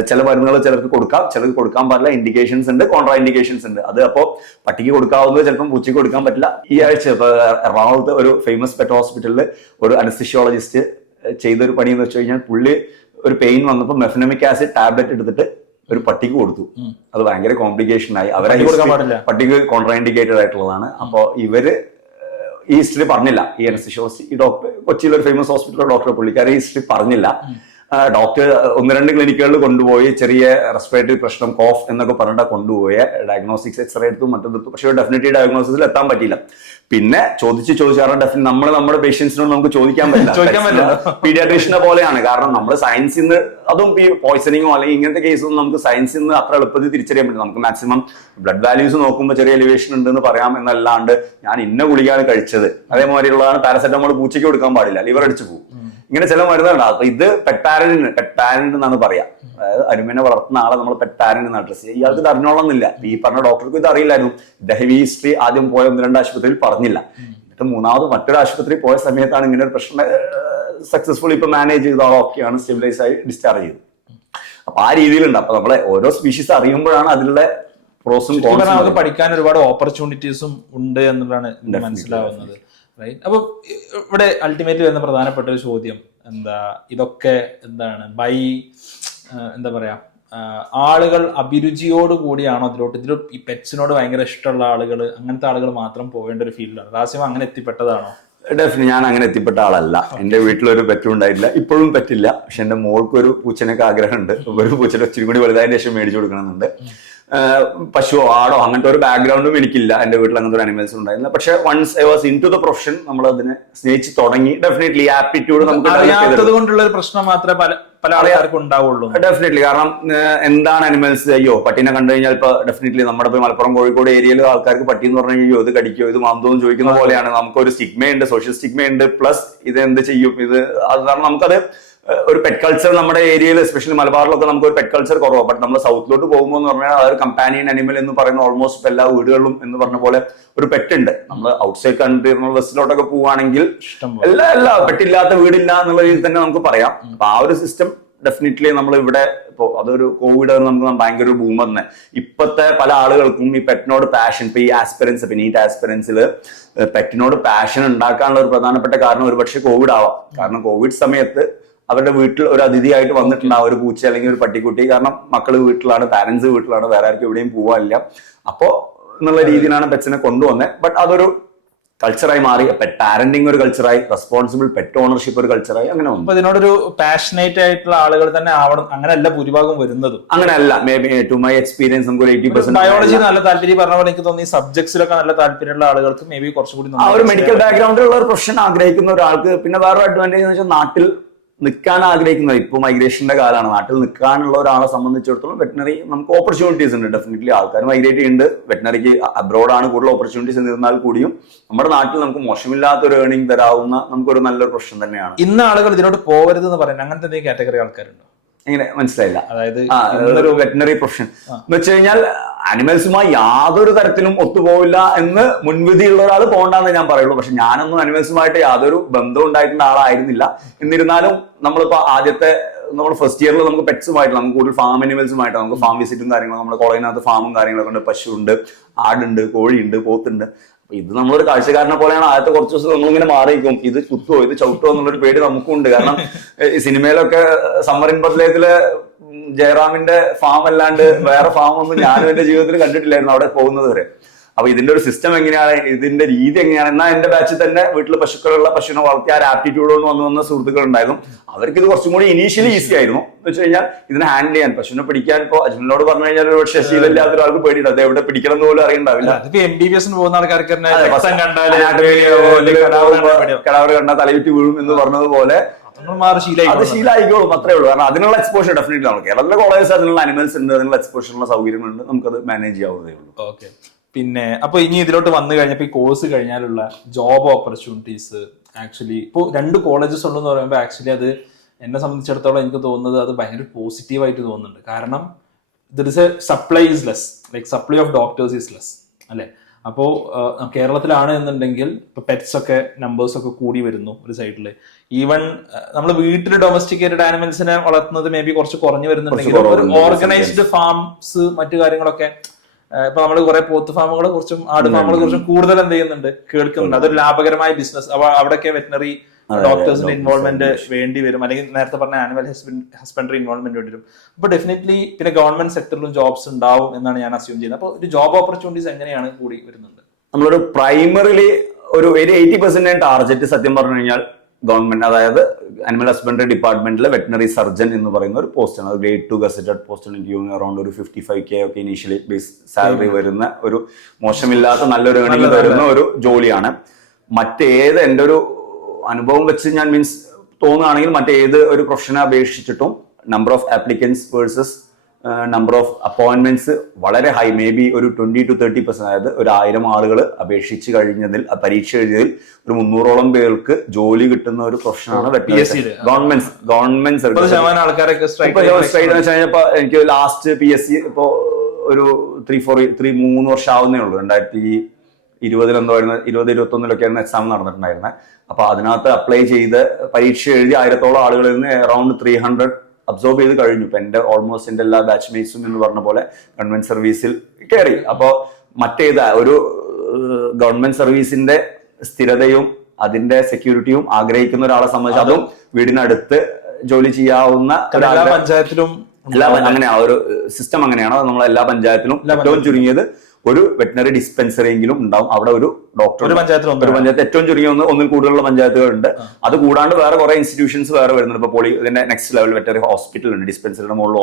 ചില മരുന്നുകൾ ചിലർക്ക് കൊടുക്കാം, ചിലർക്ക് കൊടുക്കാൻ പാടില്ല. ഇൻഡിക്കേഷൻസ് ഉണ്ട്, കോൺട്രാ ഇൻഡിക്കേഷൻസ് ഉണ്ട്. അത് അപ്പോ പട്ടിക്ക് കൊടുക്കാവുന്നത് ചിലപ്പോൾ പൂച്ചയ്ക്ക് കൊടുക്കാൻ പറ്റില്ല. ഈ ആഴ്ച ഇപ്പൊ എറണാകുളത്ത് ഒരു ഫേമസ് പെറ്റ് ഹോസ്പിറ്റലിൽ ഒരു അനസ്തീഷ്യോളജിസ്റ്റ് ചെയ്തൊരു പണി എന്ന് വെച്ച് കഴിഞ്ഞാൽ പുള്ളി ഒരു പെയിൻ വന്നപ്പോൾ മെഫനമിക് ആസിഡ് ടാബ്ലറ്റ് എടുത്തിട്ട് ഒരു പട്ടിക്ക് കൊടുത്തു. അത് ഭയങ്കര കോംപ്ലിക്കേഷൻ ആയി. അവരെ പട്ടിക്ക് കോൺട്രാ ഇൻഡിക്കേറ്റഡ് ആയിട്ടുള്ളതാണ്. അപ്പൊ ഇവര് ഈ ഹിസ്റ്ററി പറഞ്ഞില്ല. ഈ അനസ്തീഷ്യോളജിസ്റ്റ്, ഈ ഡോക്ടർ, കൊച്ചിയിലെ ഒരു ഫേമസ് ഹോസ്പിറ്റലിലെ ഡോക്ടർ, പുള്ളിക്കാരെ ഈ ഹിസ്റ്ററി പറഞ്ഞില്ല. ഡോക്ടർ 1-2 ക്ലിനിക്കുകളിൽ കൊണ്ടുപോയി ചെറിയ റെസ്പിറേറ്ററി പ്രശ്നം, കോഫ് എന്നൊക്കെ പറഞ്ഞിട്ട് കൊണ്ടുപോയ ഡയഗ്നോസ്റ്റിക്സ്, എക്സ്റേ എടുത്തു, മറ്റെടുത്തു. പക്ഷേ ഡെഫിനറ്റ്ലി ഡയഗ്നോസിസിൽ എത്താൻ പറ്റിയില്ല. പിന്നെ ചോദിച്ചു കാരണം ഡെഫിനറ്റ് നമ്മൾ നമ്മുടെ പേഷ്യൻസിനോട് നമുക്ക് ചോദിക്കാൻ പറ്റില്ല. പീഡിയാട്രീഷ്യനെ പോലെയാണ്. കാരണം നമ്മൾ സയൻസിൽ നിന്ന്, അതും ഈ പോയ്സണിങ്ങോ അല്ലെങ്കിൽ ഇങ്ങനത്തെ കേസൊന്നും നമുക്ക് സയൻസിൽ നിന്ന് അത്ര എളുപ്പത്തിൽ തിരിച്ചറിയാൻ പറ്റില്ല. നമുക്ക് മാക്സിമം ബ്ലഡ് വാല്യൂസ് നോക്കുമ്പോൾ ചെറിയ എലിവേഷൻ ഉണ്ടെന്ന് പറയാം എന്നല്ലാണ്ട് ഞാൻ ഇന്ന ഗുളികയാണ് കഴിച്ചത്, അതേമാതിരിയുള്ളതാണ് പാരസെറ്റമോൾ പൂച്ചയ്ക്ക് കൊടുക്കാൻ പാടില്ല, ലിവർ അടിച്ചു പോകും, ഇങ്ങനെ ചില മരുന്നുണ്ട്. അപ്പൊ ഇത് പെറ്റ് പാരന്റ് എന്നാണ് പറയാ. അതായത് അരുമനെ വളർത്തുന്ന ആളെ നമ്മൾ പെറ്റ് പാരന്റ് എന്ന് അഡ്രസ് ചെയ്യുക. ഇയാൾക്ക് ഇത് അറിഞ്ഞോളന്നില്ല. ഈ പറഞ്ഞ ഡോക്ടർക്ക് ഇത് അറിയില്ലായിരുന്നു. ഹെവി ഹിസ്റ്ററി ആദ്യം പോയ 1-2 ആശുപത്രിയിൽ പറഞ്ഞില്ല. എന്നിട്ട് 3ാമത് മറ്റൊരു ആശുപത്രിയിൽ പോയ സമയത്താണ് ഇങ്ങനെ ഒരു പ്രശ്നം സക്സസ്ഫുള്ളി ഇപ്പൊ മാനേജ് ചെയ്ത ആളൊക്കെയാണ് സ്റ്റെബിലൈസ് ആയി ഡിസ്ചാർജ് ചെയ്തത്. അപ്പൊ ആ രീതിയിലുണ്ട്. അപ്പൊ നമ്മളെ ഓരോ സ്പീഷീസ് അറിയുമ്പോഴാണ് അതിലുള്ള പ്രോസും കോൺസും. നമുക്ക് പഠിക്കാൻ ഒരുപാട് ഓപ്പർച്യൂണിറ്റീസും ഉണ്ട് എന്നുള്ളതാണ് മനസ്സിലാവുന്നത്. റൈറ്റ്. അപ്പൊ ഇവിടെ അൾട്ടിമേറ്റ്ലി വരുന്ന പ്രധാനപ്പെട്ട ഒരു ചോദ്യം എന്താ, ഇതൊക്കെ എന്താണ് എന്താ പറയാ, ആളുകൾ അഭിരുചിയോട് കൂടിയാണോ ഇതിലോട്ട് ഈ പെറ്റ്സിനോട് ഭയങ്കര ഇഷ്ടമുള്ള ആളുകൾ, അങ്ങനത്തെ ആളുകൾ മാത്രം പോകേണ്ട ഒരു ഫീൽഡാണ്? റാസിം അങ്ങനെ എത്തിപ്പെട്ടതാണോ? ഡെഫിനറ്റ് ഞാൻ അങ്ങനെ എത്തിപ്പെട്ട ആളല്ല. എന്റെ വീട്ടിലൊരു പെറ്റും ഉണ്ടായിട്ടില്ല, ഇപ്പോഴും പറ്റില്ല. പക്ഷെ എന്റെ മോൾക്ക് ഒരു പൂച്ചനൊക്കെ ആഗ്രഹമുണ്ട്. ഒരു പൂച്ചനെ ഇച്ചിരി കൂടി വലുതായതിനു ശേഷം മേടിച്ചു കൊടുക്കണമെന്നുണ്ട്. പശുവോ ആടോ അങ്ങനത്തെ ഒരു ബാക്ക്ഗ്രൗണ്ടും എനിക്കില്ല. എന്റെ വീട്ടിൽ അങ്ങനത്തെ ഒരു അനിമൽസ് ഉണ്ടായിരുന്നില്ല. പക്ഷെ once I was into the profession, നമ്മൾ അതിനെ സ്നേഹിച്ച് തുടങ്ങി. ഡെഫിനറ്റ്ലി ആപ്റ്റിറ്റ്യൂഡ് നമുക്ക് അറിയാത്തത് കൊണ്ടുള്ള ഒരു പ്രശ്നം മാത്രമേ പല ആൾക്കാർക്കും ഉണ്ടാവുള്ളൂ. ഡെഫിനറ്റ്ലി. കാരണം എന്താണ് അനിമൽസ്, അയ്യോ പട്ടീനെ കണ്ടു കഴിഞ്ഞാൽ ഇപ്പൊ ഡെഫിനറ്റ്ലി നമ്മുടെ ഇപ്പൊ മലപ്പുറം കോഴിക്കോട് ഏരിയയിൽ ആൾക്കാർക്ക് പട്ടി എന്ന് പറഞ്ഞു കഴിഞ്ഞാൽ ഇത് കടിക്കോ, ഇത് മാന്തോന്ന് ചോദിക്കുന്ന പോലെയാണ്. നമുക്കൊരു സ്റ്റിഗ്മയുണ്ട്, സോഷ്യൽ സ്റ്റിഗ്മയുണ്ട്. പ്ലസ് ഇത് എന്ത് ചെയ്യും, ഇത് അത് കാരണം നമുക്കത് ഒരു പെറ്റ് കൾച്ചർ നമ്മുടെ ഏരിയയിൽ, എസ്പെഷ്യലി മലബാറിലൊക്കെ നമുക്ക് ഒരു പെറ്റ് കൾച്ചർ കുറവാണ്. ബട്ട് നമ്മൾ സൗത്തിലോട്ട് പോകുമ്പോൾ എന്ന് പറഞ്ഞാൽ അതൊരു കമ്പാനിയൻ അനിമൽ എന്ന് പറയുന്ന ഓൾമോസ്റ്റ് എല്ലാ വീടുകളിലും എന്ന് പറഞ്ഞ പോലെ ഒരു പെറ്റ് ഉണ്ട്. നമ്മൾ ഔട്ട്സൈഡ് കൺട്രി വെസ്റ്റിലോട്ടൊക്കെ പോവുകയാണെങ്കിൽ എല്ലാ പെറ്റില്ലാത്ത വീടില്ല എന്നുള്ള രീതിയിൽ തന്നെ നമുക്ക് പറയാം. അപ്പൊ ആ ഒരു സിസ്റ്റം ഡെഫിനറ്റ്ലി നമ്മൾ ഇവിടെ ഇപ്പോ അതൊരു കോവിഡ് നമുക്ക് ഭയങ്കര ഒരു ബൂം തന്നെ. ഇപ്പോഴത്തെ പല ആളുകൾക്കും ഈ പെറ്റിനോട് പാഷൻ, ഇപ്പൊ ഈ ആസ്പിറൻസ്, ഇപ്പൊ നീറ്റ് ആസ്പിറൻസിൽ പെറ്റിനോട് പാഷൻ ഉണ്ടാക്കാനുള്ള ഒരു പ്രധാനപ്പെട്ട കാരണം ഒരുപക്ഷെ കോവിഡ് ആവാം. കാരണം കോവിഡ് സമയത്ത് അവരുടെ വീട്ടിൽ ഒരു അതിഥിയായിട്ട് വന്നിട്ടുണ്ടാവും ഒരു പൂച്ച അല്ലെങ്കിൽ ഒരു പട്ടിക്കുട്ടി. കാരണം മക്കള് വീട്ടിലാണ്, പാരന്റ്സ് വീട്ടിലാണ്, വേറെ ആർക്കും എവിടെയും പോവാനില്ല. അപ്പോ എന്നുള്ള രീതിയിലാണ് പെറ്റ്സിനെ കൊണ്ടുവന്നത്. ബട്ട് അതൊരു കൾച്ചറായി മാറി. പെറ്റ് പാരന്റിങ് ഒരു കൾച്ചറായി, റെസ്പോൺസിബിൾ പെറ്റ് ഓണർഷിപ്പ് ഒരു കൾച്ചറായി, അങ്ങനെ വന്നു. ഇതിനോടൊരു പാഷനേറ്റ് ആയിട്ടുള്ള ആളുകൾ തന്നെ ആവണം, അങ്ങനെയല്ല ഭൂരിഭാഗം വരുന്നതും. അങ്ങനെയല്ല. Maybe to my experience നമുക്ക് ഒരു 80% ബയോളജി നല്ല താല്പര്യം പറഞ്ഞ പോലെ എനിക്ക് തോന്നി സബ്ജക്ട്സിലൊക്കെ നല്ല താല്പര്യമുള്ള ആളുകൾക്ക് മേ ബി കുറച്ചുകൂടി ആ ഒരു മെഡിക്കൽ ബാക്ക്ഗ്രൗണ്ടിലുള്ള ഒരു പ്രൊഫഷൻ ആഗ്രഹിക്കുന്ന ഒരാൾക്ക്. പിന്നെ വേറൊരു അഡ്വാൻറ്റേജ് എന്ന് വെച്ചാൽ നാട്ടിൽ നിൽക്കാൻ ആഗ്രഹിക്കുന്നത്, ഇപ്പൊ മൈഗ്രേഷന്റെ കാലമാണ്. നാട്ടിൽ നിൽക്കാനുള്ള ഒരാളെ സംബന്ധിച്ചിടത്തോളം വെറ്റിനറി നമുക്ക് ഓപ്പർച്യൂണിറ്റീസ് ഉണ്ട്. ഡെഫിനറ്റ്ലി ആൾക്കാർ മൈഗ്രേറ്റ് ചെയ്യുന്നുണ്ട്. വെറ്റിനറിക്ക് അബ്രോഡാണ് കൂടുതൽ ഓപ്പർച്യൂണിറ്റീസ് എന്നിരുന്നാൽ കൂടിയും നമ്മുടെ നാട്ടിൽ നമുക്ക് മോശമില്ലാത്ത ഒരു ഏർണിംഗ് തരാവുന്ന നമുക്കൊരു നല്ലൊരു പ്രൊഫഷൻ തന്നെയാണ്. ഇന്ന് ആളുകൾ ഇതിനോട്ട് പോകരുത് എന്ന് പറയുന്നത് അങ്ങനത്തെ എന്തെങ്കിലും കാറ്റഗറി ആൾക്കാരുണ്ടോ? എങ്ങനെ മനസ്സിലായില്ല? അതായത് ഒരു വെറ്റിനറി പ്രൊഫഷൻ എന്ന് വെച്ച് കഴിഞ്ഞാൽ അനിമൽസുമായി യാതൊരു തരത്തിലും ഒത്തുപോവില്ല എന്ന് മുൻവിധിയുള്ള ഒരാൾ പോകണ്ടെന്ന് ഞാൻ പറയുള്ളൂ. പക്ഷെ ഞാനൊന്നും അനിമൽസുമായിട്ട് യാതൊരു ബന്ധവും ഉണ്ടായിട്ടുള്ള ആളായിരുന്നില്ല. എന്നിരുന്നാലും നമ്മളിപ്പോ ആദ്യത്തെ നമ്മൾ ഫസ്റ്റ് ഇയറിൽ നമുക്ക് പെറ്റ്സുമായിട്ട് നമുക്ക് കൂടുതൽ ഫാം അനിമൽസുമായിട്ട് നമുക്ക് ഫാം വിസിറ്റും കാര്യങ്ങളും നമ്മുടെ കോളേജിനകത്ത് ഫാമും കാര്യങ്ങളൊക്കെ ഉണ്ട്. പശുവുണ്ട്, ആടുണ്ട്, കോഴിയുണ്ട്, പോത്തുണ്ട്. അപ്പൊ ഇത് നമ്മളൊരു കാഴ്ചക്കാരനെ പോലെയാണ് ആദ്യത്തെ കുറച്ച് ദിവസം നമ്മളിങ്ങനെ മാറിയിരിക്കും. ഇത് കുത്തുവോ ഇത് ചവിട്ടോ എന്നുള്ളൊരു പേടി നമുക്കും ഉണ്ട്. കാരണം സിനിമയിലൊക്കെ സമ്മർ ഇൻ ബർത്തിലേത്തില് ജയറാമിന്റെ ഫാം അല്ലാണ്ട് വേറെ ഫാം ഒന്നും ഞാനും എന്റെ ജീവിതത്തിൽ കണ്ടിട്ടില്ലായിരുന്നു അവിടെ പോകുന്നത് വരെ. അപ്പൊ ഇതിന്റെ ഒരു സിസ്റ്റം എങ്ങനെയാണ്, ഇതിന്റെ രീതി എങ്ങനെയാണ്. എന്നാൽ എന്റെ ബാച്ചിൽ തന്നെ വീട്ടിൽ പശുക്കളുള്ള പശുവിനെ വളർത്തി ആ ഒരു ആപ്റ്റിറ്റ്യൂഡ് വന്ന സുഹൃത്തുക്കൾ ഉണ്ടായിരുന്നു. അവർക്ക് ഇത് കുറച്ചും കൂടി ഇനീഷ്യലി ഈസി ആയിരുന്നു. എന്ന് വെച്ച് കഴിഞ്ഞാൽ ഇതിനെ ഹാൻഡിൽ ചെയ്യാൻ, പശുവിനെ പിടിക്കാൻ ഇപ്പോൾ അജ്മലിനോട് പറഞ്ഞു കഴിഞ്ഞാൽ ഒരു പക്ഷേ ശീലമില്ലാത്ത ഒരാൾക്ക് പേടിയുണ്ട്, അത് എവിടെ പിടിക്കണം എന്ന് പോലും അറിയണ്ടാവില്ല. MBBS പോകുന്ന ആൾക്കാർക്ക് കടാവർ കണ്ടാൽ തലവിറ്റ് വീഴും എന്ന് പറഞ്ഞതുപോലെ അത് ശീലമായിക്കോളും, അത്രേ ഉള്ളൂ. കാരണം അതിനുള്ള എക്സ്പോഷർ ഡെഫിനറ്റ്ലി നമുക്ക് കേരളത്തിലെ കോളേജസ് അതിനുള്ള അനിമൽസ് ഉണ്ട്, അതിനുള്ള എക്സ്പോഷറിനുള്ള സൗകര്യങ്ങളുണ്ട്, നമുക്കത് മാനേജ് ചെയ്യാവുന്നതേ ഉള്ളൂ. ഓക്കെ. പിന്നെ അപ്പൊ ഇനി ഇതിലോട്ട് വന്നു കഴിഞ്ഞപ്പോ ഈ കോഴ്സ് കഴിഞ്ഞാലുള്ള ജോബ് ഓപ്പർച്യൂണിറ്റീസ് ആക്ച്വലി ഇപ്പോൾ 2 കോളേജസ് ഉണ്ടെന്ന് പറയുമ്പോൾ ആക്ച്വലി അത് എന്നെ സംബന്ധിച്ചിടത്തോളം എനിക്ക് തോന്നുന്നത് അത് ഭയങ്കര പോസിറ്റീവായിട്ട് തോന്നുന്നുണ്ട്. കാരണം there is A supply is less, like supply of doctors is less അല്ലെ. അപ്പോൾ കേരളത്തിലാണ് എന്നുണ്ടെങ്കിൽ ഇപ്പൊ പെറ്റ്സ് ഒക്കെ നമ്പേഴ്സ് ഒക്കെ കൂടി വരുന്നു ഒരു സൈഡില്. ഈവൻ നമ്മൾ വീട്ടിൽ ഡൊമസ്റ്റിക്കേറ്റഡ് ആനിമൽസിനെ വളർത്തുന്നത് മേ ബി കുറച്ച് കുറഞ്ഞു വരുന്നുണ്ടെങ്കിൽ ഓർഗനൈസ്ഡ് ഫാംസ് മറ്റു കാര്യങ്ങളൊക്കെ ഇപ്പൊ നമ്മൾ കുറെ പോത്ത് ഫാമുകൾ കുറിച്ചും ആട് ഫാമുകളെ കുറിച്ചും കൂടുതൽ എന്ത് ചെയ്യുന്നുണ്ട്, കേൾക്കുന്നുണ്ട്. അതൊരു ലാഭകരമായ ബിസിനസ്. അവിടെയൊക്കെ വെറ്റിനറി ഡോക്ടേഴ്സിന്റെ ഇൻവോൾവ്മെന്റ് വേണ്ടി വരും, അല്ലെങ്കിൽ നേരത്തെ പറഞ്ഞ ആനിമൽ ഹസ്ബൻഡറി ഇൻവോൾവ്മെന്റ് വേണ്ടി വരും. അപ്പൊ ഡെഫിനറ്റ്ലി പിന്നെ ഗവൺമെന്റ് സെക്ടറിലും ജോബ്സ് ഉണ്ടാവും എന്നാണ് ഞാൻ അസ്യൂം ചെയ്യുന്നത്. അപ്പൊ ഒരു ജോബ് ഓപ്പർച്യൂണിറ്റീസ് എങ്ങനെയാണ് കൂടി വരുന്നുണ്ട്? നമ്മളൊരു പ്രൈമറിലി ഒരു 80% ടാർഗറ്റ് സത്യം പറഞ്ഞു കഴിഞ്ഞാൽ ഗവൺമെന്റ്, അതായത് അനിമൽ ഹസ്ബൻഡറി ഡിപ്പാർട്ട്മെന്റിൽ വെറ്റിനറി സർജൻ എന്ന് പറയുന്ന ഒരു പോസ്റ്റാണ്. അത് ഗ്രേഡ് 2 ഗസറ്റഡ് പോസ്റ്റ്. എനിക്ക് തോന്നുന്നു അറൌണ്ട് ഒരു 55K ഒക്കെ ഇനീഷ്യലി ബേസ് സാലറി വരുന്ന ഒരു മോശമില്ലാത്ത നല്ലൊരു ഏണിംഗ് വരുന്ന ഒരു ജോലിയാണ്. മറ്റേത് എൻ്റെ ഒരു അനുഭവം വെച്ച് ഞാൻ മീൻസ് തോന്നുകയാണെങ്കിൽ മറ്റേത് ഒരു പ്രൊഫഷനെ അപേക്ഷിച്ചിട്ടും number of applicants versus number of appointments വളരെ ഹൈ, മേ ബി ഒരു 20 to 30%. അതായത് ഒരു 1000 ആളുകൾ അപേക്ഷിച്ച് കഴിഞ്ഞതിൽ പരീക്ഷ എഴുതിയതിൽ ഒരു 300ഓളം പേർക്ക് ജോലി കിട്ടുന്ന ഒരു പ്രൊഫഷനാണ് ഗവൺമെന്റ് സർവീസ്. എനിക്ക് ലാസ്റ്റ് PSC ഇപ്പോ ഒരു 3 വർഷം ആവുന്നേ ഉള്ളൂ. 2020 എന്തോ ആയിരുന്നു, 2021 എക്സാം നടന്നിട്ടുണ്ടായിരുന്നത്. അപ്പൊ അതിനകത്ത് അപ്ലൈ ചെയ്ത് പരീക്ഷ എഴുതി 1000ഓളം ആളുകളിൽ നിന്ന് അറൌണ്ട് 300 അബ്സോർബ് ചെയ്ത് കഴിഞ്ഞു. ഇപ്പൊ എന്റെ ഓൾമോസ്റ്റ് എന്റെ എല്ലാ ബാച്ച്മേറ്റ്സും എന്ന് പറഞ്ഞ പോലെ ഗവൺമെന്റ് സർവീസിൽ കയറി. അപ്പോ മറ്റേത് ഒരു ഗവൺമെന്റ് സർവീസിന്റെ സ്ഥിരതയും അതിന്റെ സെക്യൂരിറ്റിയും ആഗ്രഹിക്കുന്ന ഒരാളെ സംബന്ധിച്ച് അതും വീടിനടുത്ത് ജോലി ചെയ്യാവുന്ന പഞ്ചായത്തിലും അങ്ങനെയാ ഒരു സിസ്റ്റം അങ്ങനെയാണ്. നമ്മൾ എല്ലാ പഞ്ചായത്തിലും ഏറ്റവും ചുരുങ്ങിയത് ഒരു വെറ്റിനറി ഡിസ്പെൻസറി എങ്കിലും ഉണ്ടാവും. അവിടെ ഒരു ഡോക്ടർ ഒരു പഞ്ചായത്ത് ഏറ്റവും ചുരുങ്ങിയ ഒന്നിൽ കൂടുതലുള്ള പഞ്ചായത്തുകളുണ്ട്. അത് കൂടാണ്ട് വേറെ കുറെ ഇൻസ്റ്റിറ്റ്യൂഷൻസ് വേറെ വരുന്നുണ്ട്. ഇപ്പൊ ഇതിന്റെ നെക്സ്റ്റ് ലെവൽ വെറ്ററി ഹോസ്പിറ്റൽ ഉണ്ട്. ഡിസ്പെൻസറിയുടെ മുകളിൽ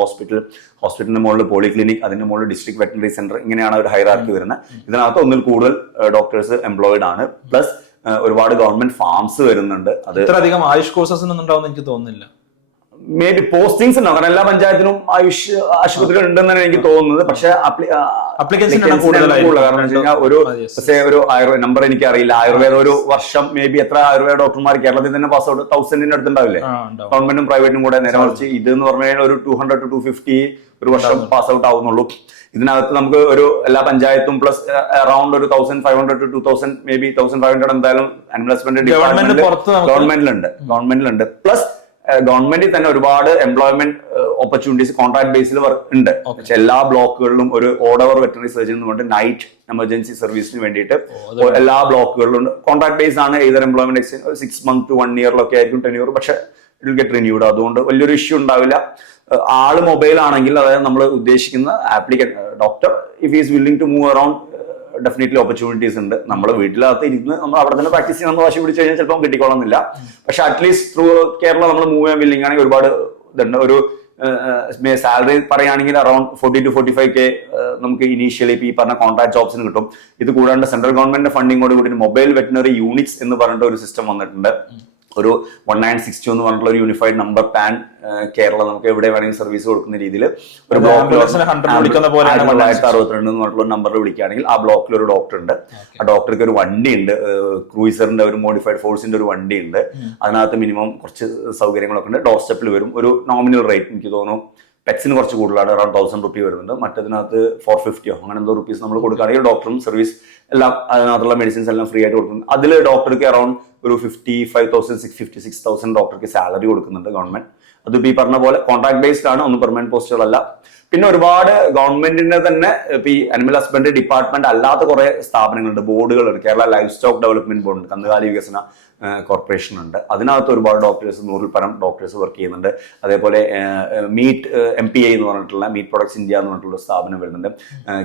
ഹോസ്പിറ്റലിന്റെ മുകളിൽ പോളിക്ലിനിക്, അതിന്റെ മുകളിൽ ഡിസ്ട്രിക്ട് വെറ്റിനറി സെന്റർ, ഇങ്ങനെയാണ് ഒരു ഹൈറാർക്കി വരുന്നത്. ഇതിനകത്ത് ഒന്നിൽ കൂടുതൽ ഡോക്ടേഴ്സ് എംപ്ലോയിഡ് ആണ്. പ്ലസ് ഒരുപാട് ഗവൺമെന്റ് ഫാംസ് വരുന്നുണ്ട്. അത് ഇത്രയധികം ആയുഷ് കോഴ്സസ് ഒന്നും ഉണ്ടാവുമെന്ന് എനിക്ക് തോന്നുന്നില്ല. മേ ബി പോസ്റ്റിംഗ്സ് ഉണ്ടാവും, കാരണം എല്ലാ പഞ്ചായത്തിനും ആശുപത്രികൾ ഉണ്ടെന്നാണ് എനിക്ക് തോന്നുന്നത്. പക്ഷെ ഒരു നമ്പർ എനിക്ക് അറിയില്ല. ആയുർവേദ ഒരു വർഷം മേ ബി എത്ര ആയുർവേദ ഡോക്ടർമാർ കേരളത്തിൽ തന്നെ പാസ് ഔട്ട് 1000 അടുത്തുണ്ടാവില്ലേ, ഗവൺമെന്റും പ്രൈവറ്റും കൂടെ. നേരെ മറിച്ച് ഇത് എന്ന് പറഞ്ഞു കഴിഞ്ഞാൽ ഒരു 200 to 250 ഒരു വർഷം പാസ് ഔട്ട് ആവുന്നുള്ളൂ. ഇതിനകത്ത് നമുക്ക് ഒരു എല്ലാ പഞ്ചായത്തും പ്ലസ് അറൌണ്ട് ഒരു 1500 to 2000 മേ ബി 1500 എന്തായാലും അനിമൽ ഹസ്ബൻഡറി ഗവൺമെന്റിലുണ്ട്. പ്ലസ് ഗവൺമെന്റിൽ തന്നെ ഒരുപാട് എംപ്ലോയ്മെന്റ് ഓപ്പർച്യൂണിറ്റീസ് കോൺട്രാക്ട് ബേസിൽ ഉണ്ട്. എല്ലാ ബ്ലോക്കുകളിലും ഒരു ഓർഡർ വെറ്ററിനറി സർജൻ എന്ന് പറഞ്ഞിട്ട് നൈറ്റ് എമർജൻസി സർവീസിന് വേണ്ടിയിട്ട് എല്ലാ ബ്ലോക്കുകളിലും ഉണ്ട്. കോൺട്രാക്ട് ബേസ് ആണ്. ഏതൊരു എംപ്ലോയ്മെന്റ് 6 months to 1 year ആയിരിക്കും ടെന്യൂർ. പക്ഷെ ഇറ്റ് വിൽ ഗെറ്റ് റിന്യൂഡ്. അതുകൊണ്ട് വലിയൊരു ഇഷ്യൂ ഉണ്ടാവില്ല. ആള് മൊബൈൽ ആണെങ്കിൽ, അതായത് നമ്മൾ ഉദ്ദേശിക്കുന്ന applicant doctor if is willing to move around, definitely opportunities ഉണ്ട്. നമ്മൾ വീട്ടിനകത്ത് ഇരുന്ന് നമ്മൾ അവിടെ തന്നെ പ്രാക്ടീസ് ചെയ്യാൻ വാശി പിടിച്ചു കഴിഞ്ഞാൽ ചിലപ്പോൾ കിട്ടിക്കോളന്നില്ല. പക്ഷെ അറ്റ്ലീസ്റ്റ് ത്രൂ കേരള നമ്മൾ മൂവ് ചെയ്യാൻ വില്ലിംഗ് ആണെങ്കിൽ ഒരുപാട് ഇതുണ്ട്. ഒരു സാലറി പറയുകയാണെങ്കിൽ അറൌണ്ട് 40 to 45K നമുക്ക് ഇനീഷ്യലി ഈ പറഞ്ഞ കോൺട്രാക്ട് ജോബ്സിന് കിട്ടും. ഇത് കൂടാണ്ട് സെൻട്രൽ ഗവൺമെന്റ് ഫണ്ടിങ്ങോട് കൂടി മൊബൈൽ വെറ്റിനറി യൂണിറ്റ്സ് എന്ന് പറഞ്ഞിട്ട് ഒരു സിസ്റ്റം വന്നിട്ടുണ്ട്. ഒരു 1962 എന്ന് പറഞ്ഞിട്ടുള്ള ഒരു യൂണിഫൈഡ് നമ്പർ പാൻ കേരള നമുക്ക് എവിടെ വേണമെങ്കിൽ സർവീസ് കൊടുക്കുന്ന രീതിയിൽ ഒരു ബ്ലോക്കിൽ 1962 എന്ന് പറഞ്ഞിട്ടുള്ള നമ്പറിൽ വിളിക്കുകയാണെങ്കിൽ ആ ബ്ലോക്കിൽ ഒരു ഡോക്ടർ ഉണ്ട്. ആ ഡോക്ടർക്ക് ഒരു വണ്ടി ഉണ്ട്, ക്രൂയിസറിന്റെ ഒരു മോഡിഫൈഡ് ഫോഴ്സിന്റെ ഒരു വണ്ടി ഉണ്ട്. അതിനകത്ത് മിനിമം കുറച്ച് സൗകര്യങ്ങളൊക്കെ ഉണ്ട്. ഡോർ സ്റ്റെപ്പിൽ വരും. ഒരു നോമിനൽ റേറ്റ് എനിക്ക് തോന്നുന്നു പെറ്റ്സിന് കുറച്ച് കൂടുതലാണ്, അറൌണ്ട് 1000 റുപ്പീ വരുന്നുണ്ട്. മറ്റതിനകത്ത് 450 അങ്ങനെ എന്തോ റുപ്പീസ് നമ്മൾ കൊടുക്കുകയാണെങ്കിൽ ഡോക്ടറും സർവീസ് എല്ലാം അതിനകത്തുള്ള മെഡിസിൻസ് എല്ലാം ഫ്രീ ആയിട്ട് കൊടുക്കുന്നു. അതിൽ ഡോക്ടർക്ക് അറൌണ്ട് ഒരു 55,000-56,000 ഡോക്ടർക്ക് സാലറി കൊടുക്കുന്നുണ്ട് ഗവൺമെന്റ്. അതിപ്പോ ഈ പറഞ്ഞ പോലെ കോൺട്രാക്ട് ബേസ്ഡ് ആണ്, ഒന്നും പെർമനന്റ് പോസ്റ്റുകളല്ല. പിന്നെ ഒരുപാട് ഗവൺമെന്റിന്റെ തന്നെ ഇപ്പൊ ഈ അനിമൽ ഹസ്ബൻഡറി ഡിപ്പാർട്ട്മെന്റ് അല്ലാത്ത കുറെ സ്ഥാപനങ്ങളുണ്ട്, ബോർഡുകളുണ്ട്. Kerala livestock development board ഉണ്ട്, കന്നുകാലി വികസന കോർപ്പറേഷൻ ഉണ്ട്. അതിനകത്ത് ഒരുപാട് ഡോക്ടേഴ്സ്, 100-ൽ പരം ഡോക്ടേഴ്സ് വർക്ക് ചെയ്യുന്നുണ്ട്. അതേപോലെ മീറ്റ് MPI എന്ന് പറഞ്ഞിട്ടുള്ള മീറ്റ് പ്രൊഡക്ട്സ് ഇന്ത്യ എന്ന് പറഞ്ഞിട്ടുള്ള സ്ഥാപനം വരുന്നുണ്ട്.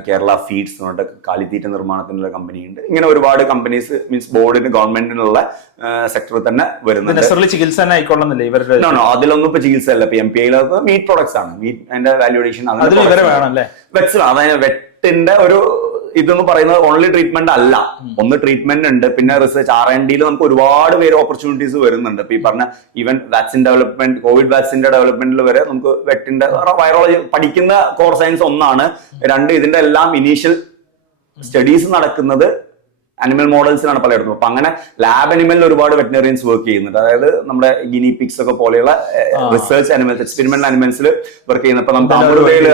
കേരള ഫീഡ്സ് എന്ന് പറഞ്ഞിട്ട് കാലിത്തീറ്റ നിർമ്മാണത്തിനുള്ള കമ്പനി ഉണ്ട്. ഇങ്ങനെ ഒരുപാട് കമ്പനീസ് മീൻസ് ബോർഡിന് ഗവൺമെന്റിനുള്ള സെക്ടറിൽ തന്നെ വരുന്നുണ്ട്. ചികിത്സ ആയിക്കൊള്ളുന്നില്ല ഇവരുടെ, അതിലൊന്നും ഇപ്പൊ ചികിത്സ അല്ല. ഇപ്പൊ MPI മീറ്റ് പ്രൊഡക്ട്സ് ആണ്, മീറ്റ് അതിന്റെ വാല്യൂഡേഷൻ വെറ്റ്സ്. അതായത് വെറ്റിന്റെ ഒരു ഇതെന്ന് പറയുന്നത് ഓൺലി ട്രീറ്റ്മെന്റ് അല്ല, ഒന്ന് ട്രീറ്റ്മെന്റ് ഉണ്ട്, പിന്നെ റിസർച്ച് R&Dയിൽ നമുക്ക് ഒരുപാട് പേര് ഓപ്പർച്യൂണിറ്റീസ് വരുന്നുണ്ട്. ഇപ്പൊ ഈ പറഞ്ഞ ഈവൻ വാക്സിൻ ഡെവലപ്മെന്റ്, കോവിഡ് വാക്സിന്റെ ഡെവലപ്മെന്റിൽ വരെ നമുക്ക് വെറ്റിന്റെ വൈറോളജി പഠിക്കുന്ന കോർ സയൻസ് ഒന്നാണ്. രണ്ട്, ഇതിന്റെ എല്ലാം ഇനീഷ്യൽ സ്റ്റഡീസ് നടക്കുന്നത് അനിമൽ മോഡൽസിലാണ് പലയിടത്തും. അപ്പൊ അങ്ങനെ ലാബ് അനിമലിൽ ഒരുപാട് വെറ്റിനറിയൻസ് വർക്ക് ചെയ്യുന്നുണ്ട്. അതായത് നമ്മുടെ ഗിനി പിക്സ് ഒക്കെ പോലെയുള്ള റിസർച്ച് അനിമൽസ്, എക്സ്പെരിമെന്റൽ അനിമൽസിൽ വർക്ക് ചെയ്യുന്നത്. ഇപ്പൊ നമുക്ക്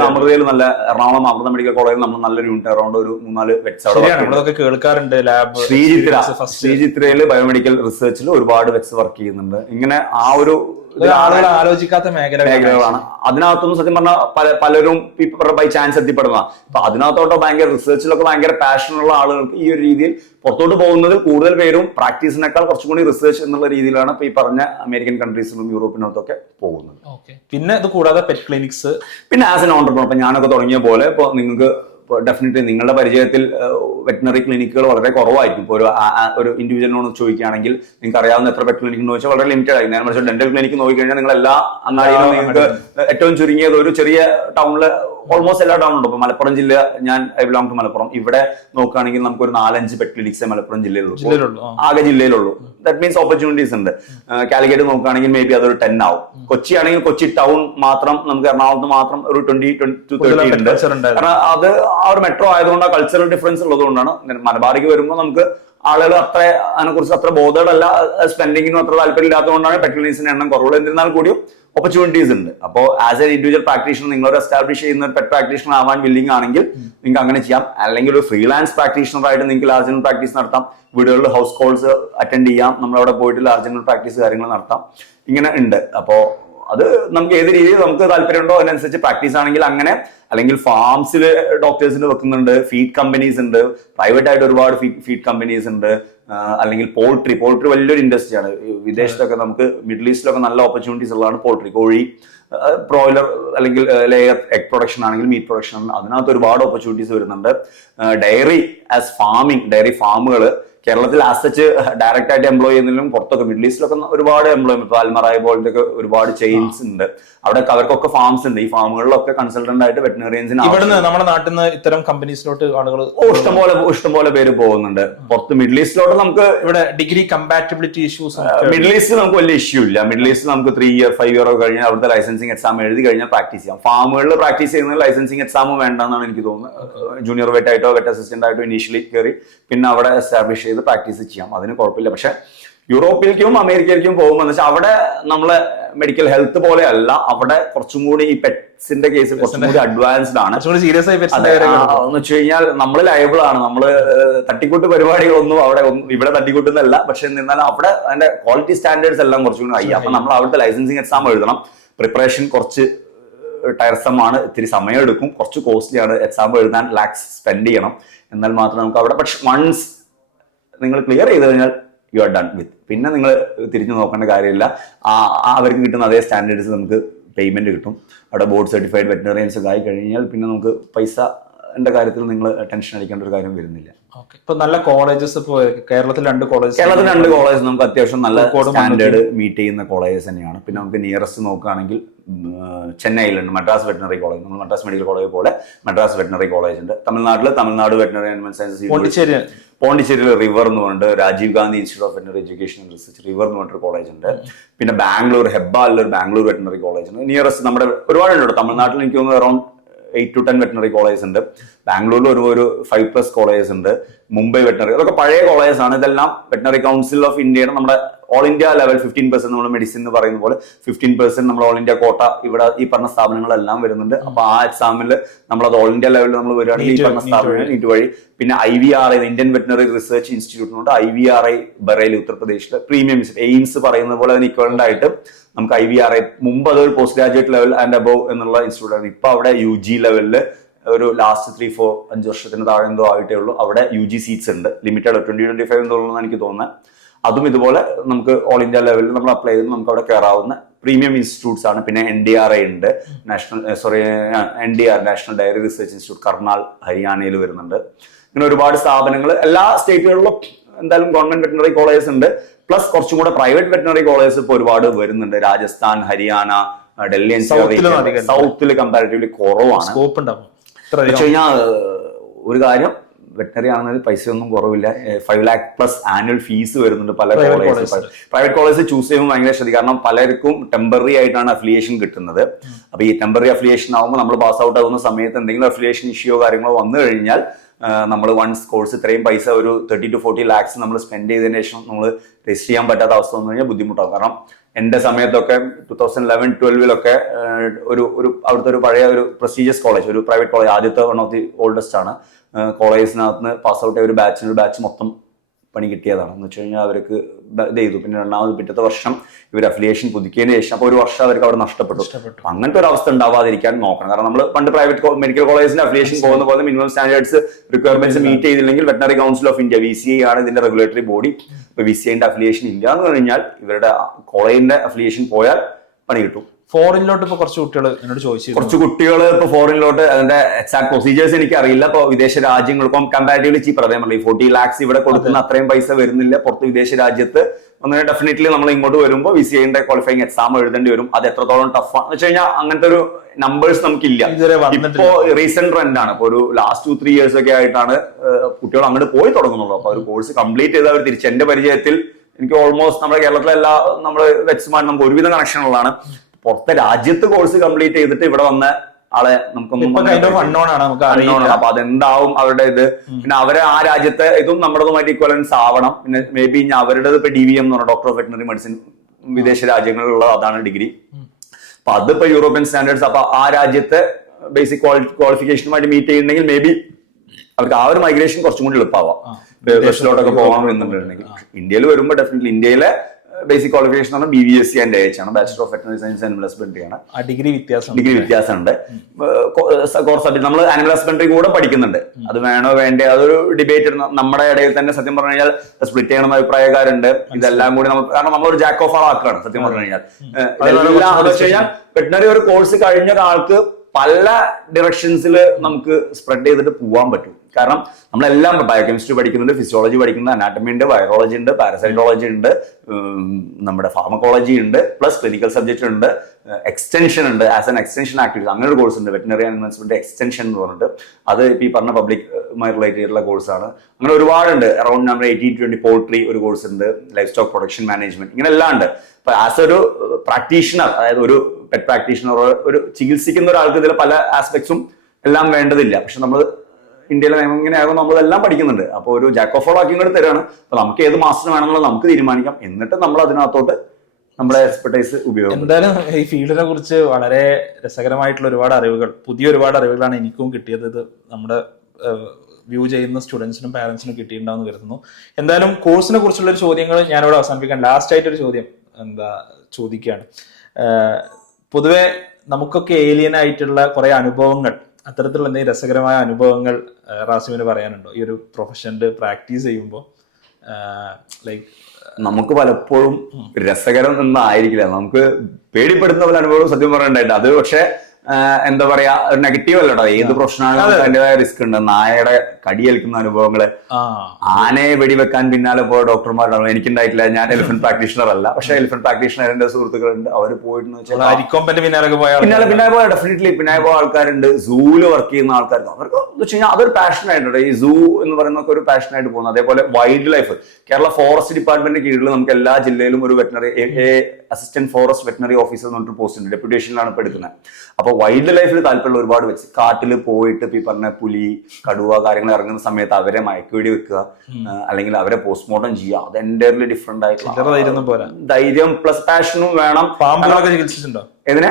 അമൃതയിൽ നല്ല എറണാകുളം അമൃത മെഡിക്കൽ കോളേജിൽ നമ്മൾ നല്ലൊരു യൂണിറ്റ് അറൗണ്ട് ഒരു 3-4 വെറ്റ്സ് കേൾക്കാറുണ്ട്. ലാബ് ശ്രീചിത്രയില് ബയോമെഡിക്കൽ റിസർച്ചിൽ ഒരുപാട് വെറ്റ്സ് വർക്ക് ചെയ്യുന്നുണ്ട്. ഇങ്ങനെ ആ ഒരു ആളുകൾ ആലോചിക്കാത്ത മേഖലകളാണ്. അതിനകത്തൊന്നും സത്യം പറഞ്ഞാൽ പലരും ബൈ ചാൻസ് എത്തിപ്പെടുന്ന. അപ്പൊ അതിനകത്തോട്ടോ ഭയങ്കര റിസർച്ചിലൊക്കെ ഭയങ്കര പാഷനുള്ള ആളുകൾക്ക് ഈ ഒരു രീതിയിൽ പുറത്തോട്ട് പോകുന്നത് കൂടുതൽ പേരും പ്രാക്ടീസിനേക്കാൾ കുറച്ചും കൂടി റിസർച്ച് എന്നുള്ള രീതിയിലാണ് ഇപ്പൊ ഈ പറഞ്ഞ അമേരിക്കൻ കൺട്രീസിലും യൂറോപ്പിനകത്തൊക്കെ പോകുന്നത്. പിന്നെ ഇത് കൂടാതെ പെറ്റ് ക്ലിനിക്സ്, പിന്നെ ആസ് എൻ ഓണ്ടർപ്രണർ ഇപ്പൊ ഞാനൊക്കെ തുടങ്ങിയ പോലെ ഇപ്പൊ നിങ്ങൾക്ക് ഡെഫിനറ്റ്ലി നിങ്ങളുടെ പരിചയത്തിൽ വെറ്റിനറി ക്ലിനിക്കുകൾ വളരെ കുറവായിരിക്കും. ഇപ്പോൾ ഒരു ഇൻഡിവിജ്വലിനോട് ചോദിക്കുകയാണെങ്കിൽ നിങ്ങൾക്ക് അറിയാവുന്ന എത്ര പെറ്റ് ക്ലിനിക് എന്ന് ചോദിച്ചാൽ വളരെ ലിമിറ്റഡ് ആയിരിക്കും. നേരെ മറിച്ച് ഡെന്റൽ ക്ലിനിക്ക് നോക്കിക്കഴിഞ്ഞാൽ നിങ്ങൾ എല്ലാ അങ്ങാടിയിലും നിങ്ങൾക്ക് ഏറ്റവും ചുരുങ്ങിയത് ഒരു ചെറിയ ടൗണില് ഓൾമോസ്റ്റ് എല്ലാ ടൗണും ഉണ്ട്. ഇപ്പൊ മലപ്പുറം ജില്ല, ഞാൻ ഐ ബിലോങ് ടു മലപ്പുറം, ഇവിടെ നോക്കുകയാണെങ്കിൽ നമുക്ക് ഒരു 4-5 പെറ്റ് ക്ലിനിക്സേ മലപ്പുറം ജില്ലയിലുള്ളൂ, ആകെ ജില്ലയിലുള്ളൂ. ദാറ്റ് മീൻസ് ഓപ്പർച്യൂണിറ്റീസ് ഉണ്ട്. കാലിക്കറ്റ് നോക്കുകയാണെങ്കിൽ മേ ബി അതൊരു 10 ആവും. കൊച്ചി ആണെങ്കിൽ കൊച്ചി ടൗൺ മാത്രം, നമുക്ക് എറണാകുളത്ത് മാത്രം ഒരു 20-30 ഉണ്ട്. കാരണം അത് ആ ഒരു മെട്രോ ആയതുകൊണ്ട് ആ കൾച്ചറൽ ഡിഫറൻസ് ഉള്ളതുകൊണ്ടാണ്. മലബാറിക്ക് വരുമ്പോൾ നമുക്ക് ആളുകൾ അത്ര അതിനെക്കുറിച്ച് അത്ര ബോധേഡല്ല, സ്പെൻഡിങ്ങിനും അത്ര താല്പര്യം ഇല്ലാത്തതുകൊണ്ടാണ് പെറ്റ് ക്ലിനിക്സിന്റെ എണ്ണം കുറവുള്ളത്. എന്നിരുന്നാൽ കൂടിയും ഓപ്പർച്യൂണിറ്റീസ് ഉണ്ട്. അപ്പോൾ ആസ് എ ഇൻഡിവിജ്വൽ പ്രാക്ടീഷണർ നിങ്ങളൊരു എസ്റ്റാബ്ലിഷ് ചെയ്യുന്ന പെറ്റ് പ്രാക്ടീഷണർ ആവാൻ വില്ലിംഗ് ആണെങ്കിൽ നിങ്ങൾക്ക് അങ്ങനെ ചെയ്യാം. അല്ലെങ്കിൽ ഒരു ഫ്രീലാൻസ് പ്രാക്ടീഷണർ ആയിട്ട് നിങ്ങൾക്ക് ലാർജ് അനിമൽ പ്രാക്ടീസ് നടത്താം. വീടുകളിൽ ഹൗസ് കോൾസ് അറ്റൻഡ് ചെയ്യാം, നമ്മളവിടെ പോയിട്ട് ലാർജ് അനിമൽ പ്രാക്ടീസ് കാര്യങ്ങൾ നടത്താം. ഇങ്ങനെ ഉണ്ട്. അപ്പോൾ അത് നമുക്ക് ഏത് രീതിയിൽ നമുക്ക് താല്പര്യമുണ്ടോ അതിനനുസരിച്ച് പ്രാക്ടീസ് ആണെങ്കിൽ അങ്ങനെ, അല്ലെങ്കിൽ ഫാംസിൽ ഡോക്ടേഴ്സിന് വെക്കുന്നുണ്ട്, ഫീഡ് കമ്പനീസ് ഉണ്ട്, പ്രൈവറ്റ് ആയിട്ട് ഒരുപാട് ഫീഡ് കമ്പനീസ് ഉണ്ട്. അല്ലെങ്കിൽ പോൾട്രി വലിയൊരു ഇൻഡസ്ട്രിയാണ്. വിദേശത്തൊക്കെ നമുക്ക് മിഡിൽ ഈസ്റ്റിലൊക്കെ നല്ല ഓപ്പർച്യൂണിറ്റീസ് ഉള്ളതാണ് പോൾട്രി, കോഴി, ബ്രോയിലർ അല്ലെങ്കിൽ ലെയർ എഗ് പ്രൊഡക്ഷൻ ആണെങ്കിൽ മീറ്റ് പ്രൊഡക്ഷൻ ആണ്. അതിനകത്ത് ഒരുപാട് ഓപ്പർച്യൂണിറ്റീസ് വരുന്നുണ്ട്. ഡയറി ആസ് ഫാമിംഗ്, ഡയറി ഫാമുകൾ കേരളത്തിൽ ആസച്ച് ഡയറക്റ്റ് ആയിട്ട് എംപ്ലോയ് ചെയ്യുന്നതിലും പുറത്തൊക്കെ മിഡിൽ ഈസ്റ്റിലൊക്കെ ഒരുപാട് എംപ്ലോയ്മെന്റ്, അൽമറായി പോലത്തെ ഒക്കെ ഒരുപാട് ചെയിൻസ് ഉണ്ട്. അവിടെ അവർക്കൊക്കെ ഫാംസ് ഉണ്ട്. ഈ ഫാമുകളിലൊക്കെ കൺസൾട്ടന്റ് ആയിട്ട് വെറ്റിനറിയൻസിന് നമ്മുടെ നാട്ടിൽ നിന്ന് ഇത്തരം കമ്പനീസിലോട്ട് ആളുകൾ ഇഷ്ടംപോലെ പേര് പോകുന്നുണ്ട്. പുറത്ത് മിഡിൽ ഈസ്റ്റിലോട്ട് നമുക്ക് ഇവിടെ degree compatibility issues, middle east നമുക്ക് വലിയ ഇഷ്യൂ ഇല്ല. മിഡിൽ ഈസ്റ്റ് നമുക്ക് 3 ഇയർ 5 ഇയർ ഒക്കെ കഴിഞ്ഞാൽ അവിടുത്തെ ലൈസൻസിങ് എക്സാം എഴുതി കഴിഞ്ഞാൽ പ്രാക്ടീസ് ചെയ്യാം. ഫാമുകളിൽ പ്രാക്ടീസ് ചെയ്യുന്ന ലൈസൻസിങ് എക്സാമും വേണ്ടെന്നാണ് എനിക്ക് തോന്നുന്നത്. ജൂനിയർ വെറ്റ് ആയിട്ടോ വെറ്റ് അസിസ്റ്റന്റ് ആയിട്ടോ ഇനീഷ്യലി കയറി പിന്നെ അവിടെ എസ്റ്റാബ്ലിഷ് ചെയ്ത് പ്രാക്ടീസ് ചെയ്യാം, അതിന് കുഴപ്പമില്ല. പക്ഷെ യൂറോപ്പിലേക്കും അമേരിക്കയിലേക്കും പോകുമ്പോൾ എന്ന് വെച്ചാൽ അവിടെ നമ്മളെ മെഡിക്കൽ ഹെൽത്ത് പോലെ അല്ല, അവിടെ കുറച്ചും കൂടി ഈ പെറ്റ്സിന്റെ കേസ് കുറച്ചും കൂടി അഡ്വാൻസ്ഡ് ആണ്. സീരിയസ് ആയി എന്ന് വെച്ച് കഴിഞ്ഞാൽ നമ്മൾ ലയബിൾ ആണ്. നമ്മള് തട്ടിക്കൂട്ട് പരിപാടികളൊന്നും അവിടെ ഇവിടെ തട്ടിക്കൂട്ടുന്നല്ല. പക്ഷെ എന്നിരുന്നാലും അവിടെ അതിന്റെ ക്വാളിറ്റി സ്റ്റാൻഡേർഡ്സ് എല്ലാം കുറച്ചും കൂടി ഹൈ. അപ്പൊ നമ്മൾ അവിടുത്തെ ലൈസൻസിങ് എക്സാം എഴുതണം. പ്രിപ്പറേഷൻ കുറച്ച് ടയർസമാണ്, ഇത്തിരി സമയം എടുക്കും, കുറച്ച് കോസ്റ്റ്ലി ആണ്. എക്സാം എഴുതാൻ ലാക്സ് സ്പെൻഡ് ചെയ്യണം. എന്നാൽ മാത്രം നമുക്ക് അവിടെ, പക്ഷെ വൺസ് നിങ്ങൾ ക്ലിയർ ചെയ്ത് കഴിഞ്ഞാൽ യു ആർ ഡൺ വിത്ത്. പിന്നെ നിങ്ങൾ തിരിഞ്ഞു നോക്കേണ്ട കാര്യമില്ല. അവർക്ക് കിട്ടുന്ന അതേ സ്റ്റാൻഡേർഡ്സ് നമുക്ക് പേയ്മെന്റ് കിട്ടും. അവിടെ ബോർഡ് സർട്ടിഫൈഡ് വെറ്റിനറിയൻസ് ഒക്കെ ആയി കഴിഞ്ഞാൽ പിന്നെ നമുക്ക് പൈസന്റെ കാര്യത്തിൽ നിങ്ങൾ ടെൻഷൻ അടിക്കേണ്ട ഒരു കാര്യം വരുന്നില്ല. ഇപ്പൊ നല്ല കോളേജസ്, ഇപ്പൊ കേരളത്തിൽ 2 കോളേജസ് നമുക്ക് അത്യാവശ്യം നല്ല സ്റ്റാൻഡേർഡ് മീറ്റ് ചെയ്യുന്ന കോളേജസ് തന്നെയാണ്. പിന്നെ നമുക്ക് നിയറസ്റ്റ് നോക്കുകയാണെങ്കിൽ ചെന്നൈയിലുണ്ട് മദ്രാസ് വെറ്റിനറി കോളേജ്. നമ്മൾ മദ്രാസ് മെഡിക്കൽ കോളേജ് പോലെ മദ്രാസ് വെറ്റിനറി കോളേജ് ഉണ്ട്. തമിഴ്നാട് വെറ്റിനറി ആനിമൽ സയൻസസ് പോണ്ടിച്ചേരിയിൽ റിവർ എന്ന് പറഞ്ഞിട്ട് Rajiv Gandhi institute of veterinary education and research RIVER എന്ന് പറഞ്ഞൊരു കോളേജ് ഉണ്ട്. പിന്നെ ബാംഗ്ലൂർ ഹെബ്ബാലിലൊരു ബാംഗ്ലൂർ വെറ്റിനറി കോളേജ് ഉണ്ട്. നിയറസ്റ്റ് നമ്മുടെ ഒരുപാടുണ്ട്. തമിഴ്നാട്ടിൽ എനിക്ക് തോന്നുന്നു അറൌണ്ട് 8 to 10 വെറ്റിനറി കോളേജ് ഉണ്ട്. ബാംഗ്ലൂരിൽ ഒരു 5+ കോളേജസ് ഉണ്ട്. മുംബൈ വെറ്റിനറി, അതൊക്കെ പഴയ കോളേജസ് ആണ്. ഇതെല്ലാം വെറ്റിനറി കൗൺസിൽ ഓഫ് ഇന്ത്യയുടെ നമ്മുടെ ഓൾ ഇന്ത്യ ലെവൽ 15% നമ്മൾ മെഡിസിൻ എന്ന് പറയുന്ന പോലെ 15% നമ്മൾ ഓൾ ഇന്ത്യ കോട്ട ഇവിടെ ഈ പറഞ്ഞ സ്ഥാപനങ്ങളെല്ലാം വരുന്നുണ്ട്. അപ്പൊ ആ എക്സാമിൽ നമ്മളത് ഓൾ ഇന്ത്യ ലെവലിൽ നമ്മൾ വരികയാണെങ്കിൽ ഈ പറഞ്ഞ സ്ഥാപനങ്ങൾ നീറ്റ് വഴി, പിന്നെ IVRI ഇന്ത്യൻ വെറ്റിനറി റിസർച്ച് ഇൻസ്റ്റിറ്റ്യൂട്ടിനുണ്ട്, IVRI ബറേലി ഉത്തർപ്രദേശിൽ, പ്രീമിയം എയിംസ് പറയുന്നത് പോലെ അതിന് ഇക്വലന്റ് ആയിട്ട് നമുക്ക് IVRI, മുമ്പ് അതൊരു post graduate level and above എന്നുള്ള ഇൻസ്റ്റിറ്റ്യൂട്ട് ആണ്. ഇപ്പൊ അവിടെ UG ലെവലില് ഒരു ലാസ്റ്റ് 3-4-5 വർഷത്തിന് താഴെ എന്തോ ആയിട്ടേ ഉള്ളൂ. അവിടെ UG സീറ്റ്സ് ഉണ്ട്, ലിമിറ്റഡ് 2025 എന്തോന്ന് എനിക്ക് തോന്നുന്നത്. അതും ഇതുപോലെ നമുക്ക് ഓൾ ഇന്ത്യ ലെവലിൽ നമ്മൾ അപ്ലൈ ചെയ്ത് നമുക്ക് അവിടെ കയറാവുന്ന പ്രീമിയം ഇൻസ്റ്റിറ്റ്യൂട്ട്സ് ആണ്. പിന്നെ NDRI ഉണ്ട്, NDR national dairy research institute, Karnal ഹരിയാനയിൽ വരുന്നുണ്ട്. ഇങ്ങനെ ഒരുപാട് സ്ഥാപനങ്ങൾ എല്ലാ സ്റ്റേറ്റുകളിലും എന്തായാലും ഗവൺമെന്റ് വെറ്റിനറി കോളേജസ് ഉണ്ട്. പ്ലസ് കുറച്ചും കൂടെ പ്രൈവറ്റ് വെറ്റിനറി കോളേജസ് ഇപ്പോൾ ഒരുപാട് വരുന്നുണ്ട്. രാജസ്ഥാൻ, ഹരിയാന, ഡൽഹി, സൗത്തിൽ കമ്പാരിറ്റീവ്ലി കുറവാണ്. വെച്ച് കഴിഞ്ഞാൽ ഒരു കാര്യം, വെറ്റനറി ആണെന്നതിൽ പൈസയൊന്നും കുറവില്ല. 5 lakh പ്ലസ് ആനുവൽ ഫീസ് വരുന്നുണ്ട് പല കോളേജ്. പ്രൈവറ്റ് കോളേജ് ചൂസ് ചെയ്യുമ്പോൾ ഭയങ്കര ശ്രദ്ധ, കാരണം പലർക്കും ടെമ്പററി ആയിട്ടാണ് അഫിലിയേഷൻ കിട്ടുന്നത്. അപ്പൊ ഈ ടെമ്പററി അഫിലിയേഷൻ ആകുമ്പോൾ നമ്മൾ പാസ് ഔട്ട് ആകുന്ന സമയത്ത് എന്തെങ്കിലും അഫിലിയേഷൻ ഇഷ്യോ കാര്യങ്ങളോ വന്നു കഴിഞ്ഞാൽ നമ്മൾ വൺസ് കോഴ്സ് ഇത്രയും പൈസ ഒരു 30 to 40 lakhs നമ്മൾ സ്പെൻഡ് ചെയ്തതിനു ശേഷം നമ്മൾ രജിസ്റ്റർ ചെയ്യാൻ പറ്റാത്ത അവസ്ഥ വന്നു കഴിഞ്ഞാൽ ബുദ്ധിമുട്ടാകും. കാരണം എന്റെ സമയത്തൊക്കെ 2011-12 ഒരു അവിടുത്തെ ഒരു പഴയ ഒരു പ്രസ്റ്റീജിയസ് കോളേജ്, ഒരു പ്രൈവറ്റ് കോളേജ്, ആദ്യത്തെ വൺ ഓഫ് ദി ഓൾഡസ്റ്റ് ആണ്, കോളേജിനകത്ത് പാസ് ഔട്ട് ആയ ഒരു ബാച്ച് മൊത്തം പണി കിട്ടിയതാണ്. എന്ന് വെച്ച് കഴിഞ്ഞാൽ അവർക്ക് ഇത് ചെയ്തു. പിന്നെ രണ്ടാമത് പിറ്റത്തെ വർഷം ഇവർ അഫിലിയേഷൻ പുതുക്കിയതിന് ശേഷം അപ്പോൾ ഒരു വർഷം അവർക്ക് അവിടെ നഷ്ടപ്പെട്ടു. അങ്ങനത്തെ ഒരു അവസ്ഥ ഉണ്ടാവാതിരിക്കാൻ നോക്കണം. കാരണം നമ്മൾ പണ്ട് പ്രൈവറ്റ് മെഡിക്കൽ കോളേജിന്റെ അഫിലിയേഷൻ പോകുന്ന പോലെ മിനിമം സ്റ്റാൻഡേർഡ്സ് റിക്വയർമെന്റ്സ് മീറ്റ് ചെയ്തില്ലെങ്കിൽ veterinary council of India VCI ആണ് ഇതിന്റെ റെഗുലേറ്ററി ബോഡി. ഇപ്പൊ VCIന്റെ അഫിലിയേഷൻ ഇല്ല എന്ന് കഴിഞ്ഞാൽ ഇവരുടെ കോളേജിന്റെ അഫിലിയേഷൻ പോയാൽ പണി കിട്ടും. ഫോറിനിലോട്ട് ഇപ്പൊ കുറച്ച് കുട്ടികൾ എന്നോട് ചോദിച്ചു, കുറച്ച് കുട്ടികൾ ഇപ്പൊ ഫോറിനിലോട്ട്, അതിന്റെ എക്സാക്ട് പ്രൊസീജിയേഴ്സ് എനിക്ക് അറിയില്ല. ഇപ്പൊ വിദേശ രാജ്യങ്ങൾക്കും കമ്പാരിറ്റീവ്ലി ചീപ്പ്, അതേ 40 lakhs ഇവിടെ കൊടുക്കുന്ന അത്രയും പൈസ വരുന്നില്ല പുറത്ത് വിദേശ രാജ്യത്ത്. ഒന്നിനെ ഡെഫിനറ്റ്ലി നമ്മൾ ഇങ്ങോട്ട് വരുമ്പോൾ VCIന്റെ ക്വാളിഫയിങ് എക്സാം എഴുതേണ്ടി വരും. അത് എത്രത്തോളം ടഫാന്ന് വെച്ച് കഴിഞ്ഞാൽ അങ്ങനത്തെ ഒരു നമ്പേഴ്സ് നമുക്കില്ല. ഇപ്പോ റീസെന്റ് ട്രെൻഡ് ആണ്. ഇപ്പൊ ഒരു ലാസ്റ്റ് 2-3 years ഒക്കെ ആയിട്ടാണ് കുട്ടികൾ അങ്ങോട്ട് പോയി തുടങ്ങുന്നുള്ളൂ. അപ്പൊ ഒരു കോഴ്സ് കംപ്ലീറ്റ് ചെയ്ത് അവർ തിരിച്ച്, എന്റെ പരിചയത്തിൽ എനിക്ക് ഓൾമോസ്റ്റ് നമ്മുടെ കേരളത്തിലെ എല്ലാ നമ്മുടെ വെറ്റ്സുമായിട്ട് നമുക്ക് ഒരുവിധ കണക്ഷനുകളാണ്. പുറത്തെ രാജ്യത്ത് കോഴ്സ് കംപ്ലീറ്റ് ചെയ്തിട്ട് ഇവിടെ വന്ന ആളെ നമുക്കൊന്നും അപ്പൊ അതെന്താവും അവരുടെ ഇത്. പിന്നെ അവരെ ആ രാജ്യത്തെ ഇതും നമ്മുടേതുമായിട്ട് ഇക്വലൻസ് ആവണം. പിന്നെ മേ ബി അവരുടേത് ഇപ്പൊ DVM എന്ന് പറഞ്ഞാൽ ഡോക്ടർ ഓഫ് വെറ്റനറി മെഡിസിൻ, വിദേശ രാജ്യങ്ങളിലുള്ള അതാണ് ഡിഗ്രി. അപ്പൊ അതിപ്പോ യൂറോപ്യൻ സ്റ്റാൻഡേർഡ്സ്. അപ്പൊ ആ രാജ്യത്തെ ബേസിക് ക്വാളിഫിക്കേഷനുമായിട്ട് മീറ്റ് ചെയ്യുന്നുണ്ടെങ്കിൽ മേ ബി അവർക്ക് ആ ഒരു മൈഗ്രേഷൻ കുറച്ചും കൂടി എളുപ്പമാവാം. വെസ്റ്റിലോട്ടൊക്കെ പോകണം എന്നുണ്ടെങ്കിൽ. ഇന്ത്യയിൽ വരുമ്പോൾ ഡെഫിനറ്റ്ലി ഇന്ത്യയിലെ ബേസിക് ക്വാളിഫിക്കേഷൻ ആണ് BVSc ആൻഡ് AH ആണ്, bachelor of veterinary science and animal husbandry ആണ്. ഡിഗ്രി വ്യത്യാസമുണ്ട്. കോഴ്സ് സബ്ജക്ട് നമ്മൾ അനിമൽ ഹസ്ബൻഡറി കൂടെ പഠിക്കുന്നുണ്ട്. അത് വേണോ വേണ്ടേ, അതൊരു ഡിബേറ്റ് നമ്മുടെ ഇടയിൽ തന്നെ. സത്യം പറഞ്ഞു കഴിഞ്ഞാൽ സ്പ്ലിറ്റ് ചെയ്യണം അഭിപ്രായക്കാരുണ്ട്. ഇതെല്ലാം കൂടി നമ്മൾ, കാരണം നമ്മളൊരു ജാക്ക് ഓഫ് ആൾ ആക്കാണ് സത്യം പറഞ്ഞു കഴിഞ്ഞാൽ. ഇതെല്ലാം വെച്ച് കഴിഞ്ഞാൽ വെറ്റനറി ഒരു കോഴ്സ് കഴിഞ്ഞ ഒരാൾക്ക് പല ഡിറക്ഷൻസിൽ നമുക്ക് സ്പ്രെഡ് ചെയ്തിട്ട് പോകാൻ പറ്റും. കാരണം നമ്മളെല്ലാം ബയോകെമിസ്ട്രി പഠിക്കുന്നുണ്ട്, ഫിസിയോളജി പഠിക്കുന്നുണ്ട്, അനാട്ടമി ഉണ്ട്, വൈറോളജി ഉണ്ട്, പാരസൈറ്റോളജി ഉണ്ട്, നമ്മുടെ ഫാർമക്കോളജി ഉണ്ട്, പ്ലസ് ക്ലിനിക്കൽ സബ്ജക്ട് ഉണ്ട്, എക്സ്റ്റൻഷൻ ഉണ്ട്. ആസ് ആൻ എക്സ്റ്റൻഷൻ ആക്ടിവിറ്റീസ് അങ്ങനെ ഒരു കോഴ്സ് ഉണ്ട്, വെറ്റനറി ആനിമൽസിന്റെ എക്സ്റ്റൻഷൻ എന്ന് പറഞ്ഞിട്ട്. അത് ഇപ്പൊ ഈ പറഞ്ഞ പബ്ലിക്കുമായി റിലേറ്റ് ചെയ്തിട്ടുള്ള കോഴ്സാണ്. അങ്ങനെ ഒരുപാടുണ്ട്. അറൌണ്ട് നമ്മുടെ 18-20 പോൾട്രി ഒരു കോഴ്സ് ഉണ്ട്, ലൈഫ് സ്റ്റോക്ക് പ്രൊഡക്ഷൻ മാനേജ്മെന്റ്, ഇങ്ങനെ എല്ലാം ഉണ്ട്. അപ്പൊ ആസ് ഒരു പ്രാക്ടീഷണർ, അതായത് ഒരു പെറ്റ് പ്രാക്ടീഷണർ, ഒരു ചികിത്സിക്കുന്ന ഒരാൾക്ക് ഇതിൽ പല ആസ്പെക്ട്സും എല്ലാം വേണ്ടതില്ല. പക്ഷെ നമ്മൾ ഇന്ത്യയിലെ നിയമം ഇങ്ങനെയാകും, നമ്മളെല്ലാം പഠിക്കുന്നുണ്ട്. അപ്പോൾ ഒരു ജാക്ക് ഓഫ് ഓൾ ആക്കി ഇങ്ങോട്ട് തരാണ്. അപ്പൊ നമുക്ക് ഏത് മാസ്റ്റർ വേണമെന്നുള്ളത് നമുക്ക് തീരുമാനിക്കാം. എന്നിട്ട് നമ്മൾ അതിനകത്തോട്ട് നമ്മുടെ എക്സ്പെർട്ടൈസ് ഉപയോഗിക്കും. എന്തായാലും ഈ ഫീൽഡിനെ കുറിച്ച് വളരെ രസകരമായിട്ടുള്ള ഒരുപാട് അറിവുകൾ, പുതിയ ഒരുപാട് അറിവുകളാണ് എനിക്കും കിട്ടിയത്. ഇത് നമ്മുടെ വ്യൂ ചെയ്യുന്ന സ്റ്റുഡൻസിനും പാരന്റ്സിനും കിട്ടിയിട്ടുണ്ടാവുന്ന കരുതുന്നു. എന്തായാലും കോഴ്സിനെ കുറിച്ചുള്ള ഒരു ചോദ്യങ്ങൾ ഞാനിവിടെ അവസാനിപ്പിക്കാൻ ലാസ്റ്റ് ആയിട്ടൊരു ചോദ്യം ചോദിക്കുകയാണ്. പൊതുവെ നമുക്കൊക്കെ ഏലിയൻ ആയിട്ടുള്ള കുറെ അനുഭവങ്ങൾ, അത്തരത്തിലുള്ള എന്തെങ്കിലും രസകരമായ അനുഭവങ്ങൾ റാസിമിന് പറയാനുണ്ടോ ഈ ഒരു പ്രൊഫഷനിൽ പ്രാക്ടീസ് ചെയ്യുമ്പോൾ? ലൈക്ക് നമുക്ക് പലപ്പോഴും രസകരം ഒന്നും ആയിരിക്കില്ല, നമുക്ക് പേടിപ്പെടുന്ന പല അനുഭവം സത്യം പറയണ്ടായിട്ട്. അത് പക്ഷെ എന്താ പറയാ, നെഗറ്റീവ് അല്ലട്ടോ. ഏത് പ്രൊഫഷനാണ് അതിൻ്റെതായ റിസ്ക് ഉണ്ട്. നായയുടെ കടിയേൽക്കുന്ന അനുഭവങ്ങള്, ആനയെ വെടിവെക്കാൻ പിന്നാലെ പോയ ഡോക്ടർമാരുണ്ടാവും. എനിക്കുണ്ടായിട്ടില്ല, ഞാൻ എലിഫന്റ് പ്രാക്ടീഷണർ അല്ല. പക്ഷെ എലിഫന്റ് പ്രാക്ടീഷണറിന്റെ സുഹൃത്തുക്കളുണ്ട്, അവർ പോയിട്ട് പിന്നാലെ പോയ ഡെഫിനറ്റ്ലി പിന്നാലെ പോയ ആൾക്കാരുണ്ട്. സൂല് വർക്ക് ചെയ്യുന്ന ആൾക്കാർക്ക്, അവർക്ക് എന്ന് വെച്ച് കഴിഞ്ഞാൽ അതൊരു പാഷനായിട്ടുണ്ട്. ഈ സൂ എന്ന് പറയുന്നൊക്കെ ഒരു പാഷനായിട്ട് പോകുന്നത്. അതേപോലെ വൈൽഡ് ലൈഫ്, കേരള ഫോറസ്റ്റ് ഡിപ്പാർട്ട്മെന്റിന്റെ കീഴിൽ നമുക്ക് എല്ലാ ജില്ലയിലും ഒരു veterinary assistant forest veterinary officer എന്ന് പറഞ്ഞിട്ട് പോസ്റ്റ് ഉണ്ട്, ഡെപ്യൂട്ടേഷനിലാണ് ഇപ്പൊ എടുക്കുന്നത്. അപ്പൊ വൈൽഡ് ലൈഫിൽ താല്പര്യമുള്ള ഒരുപാട് വെച്ച് കാട്ടിൽ പോയിട്ട് ഈ പറഞ്ഞ പുലി, കടുവ കാര്യങ്ങൾ ഇറങ്ങുന്ന സമയത്ത് അവരെ മയക്കുവെടി വെക്കുക, അല്ലെങ്കിൽ അവരെ പോസ്റ്റ്മോർട്ടം ചെയ്യുക, അത് എൻ്റയർലി ഡിഫറെന്റ് ആയിട്ടുള്ള ധൈര്യം പ്ലസ് പാഷനും വേണം. പാമ്പുകളൊക്കെ ചികിത്സിച്ചിട്ടുണ്ടോ? എങ്ങനെ?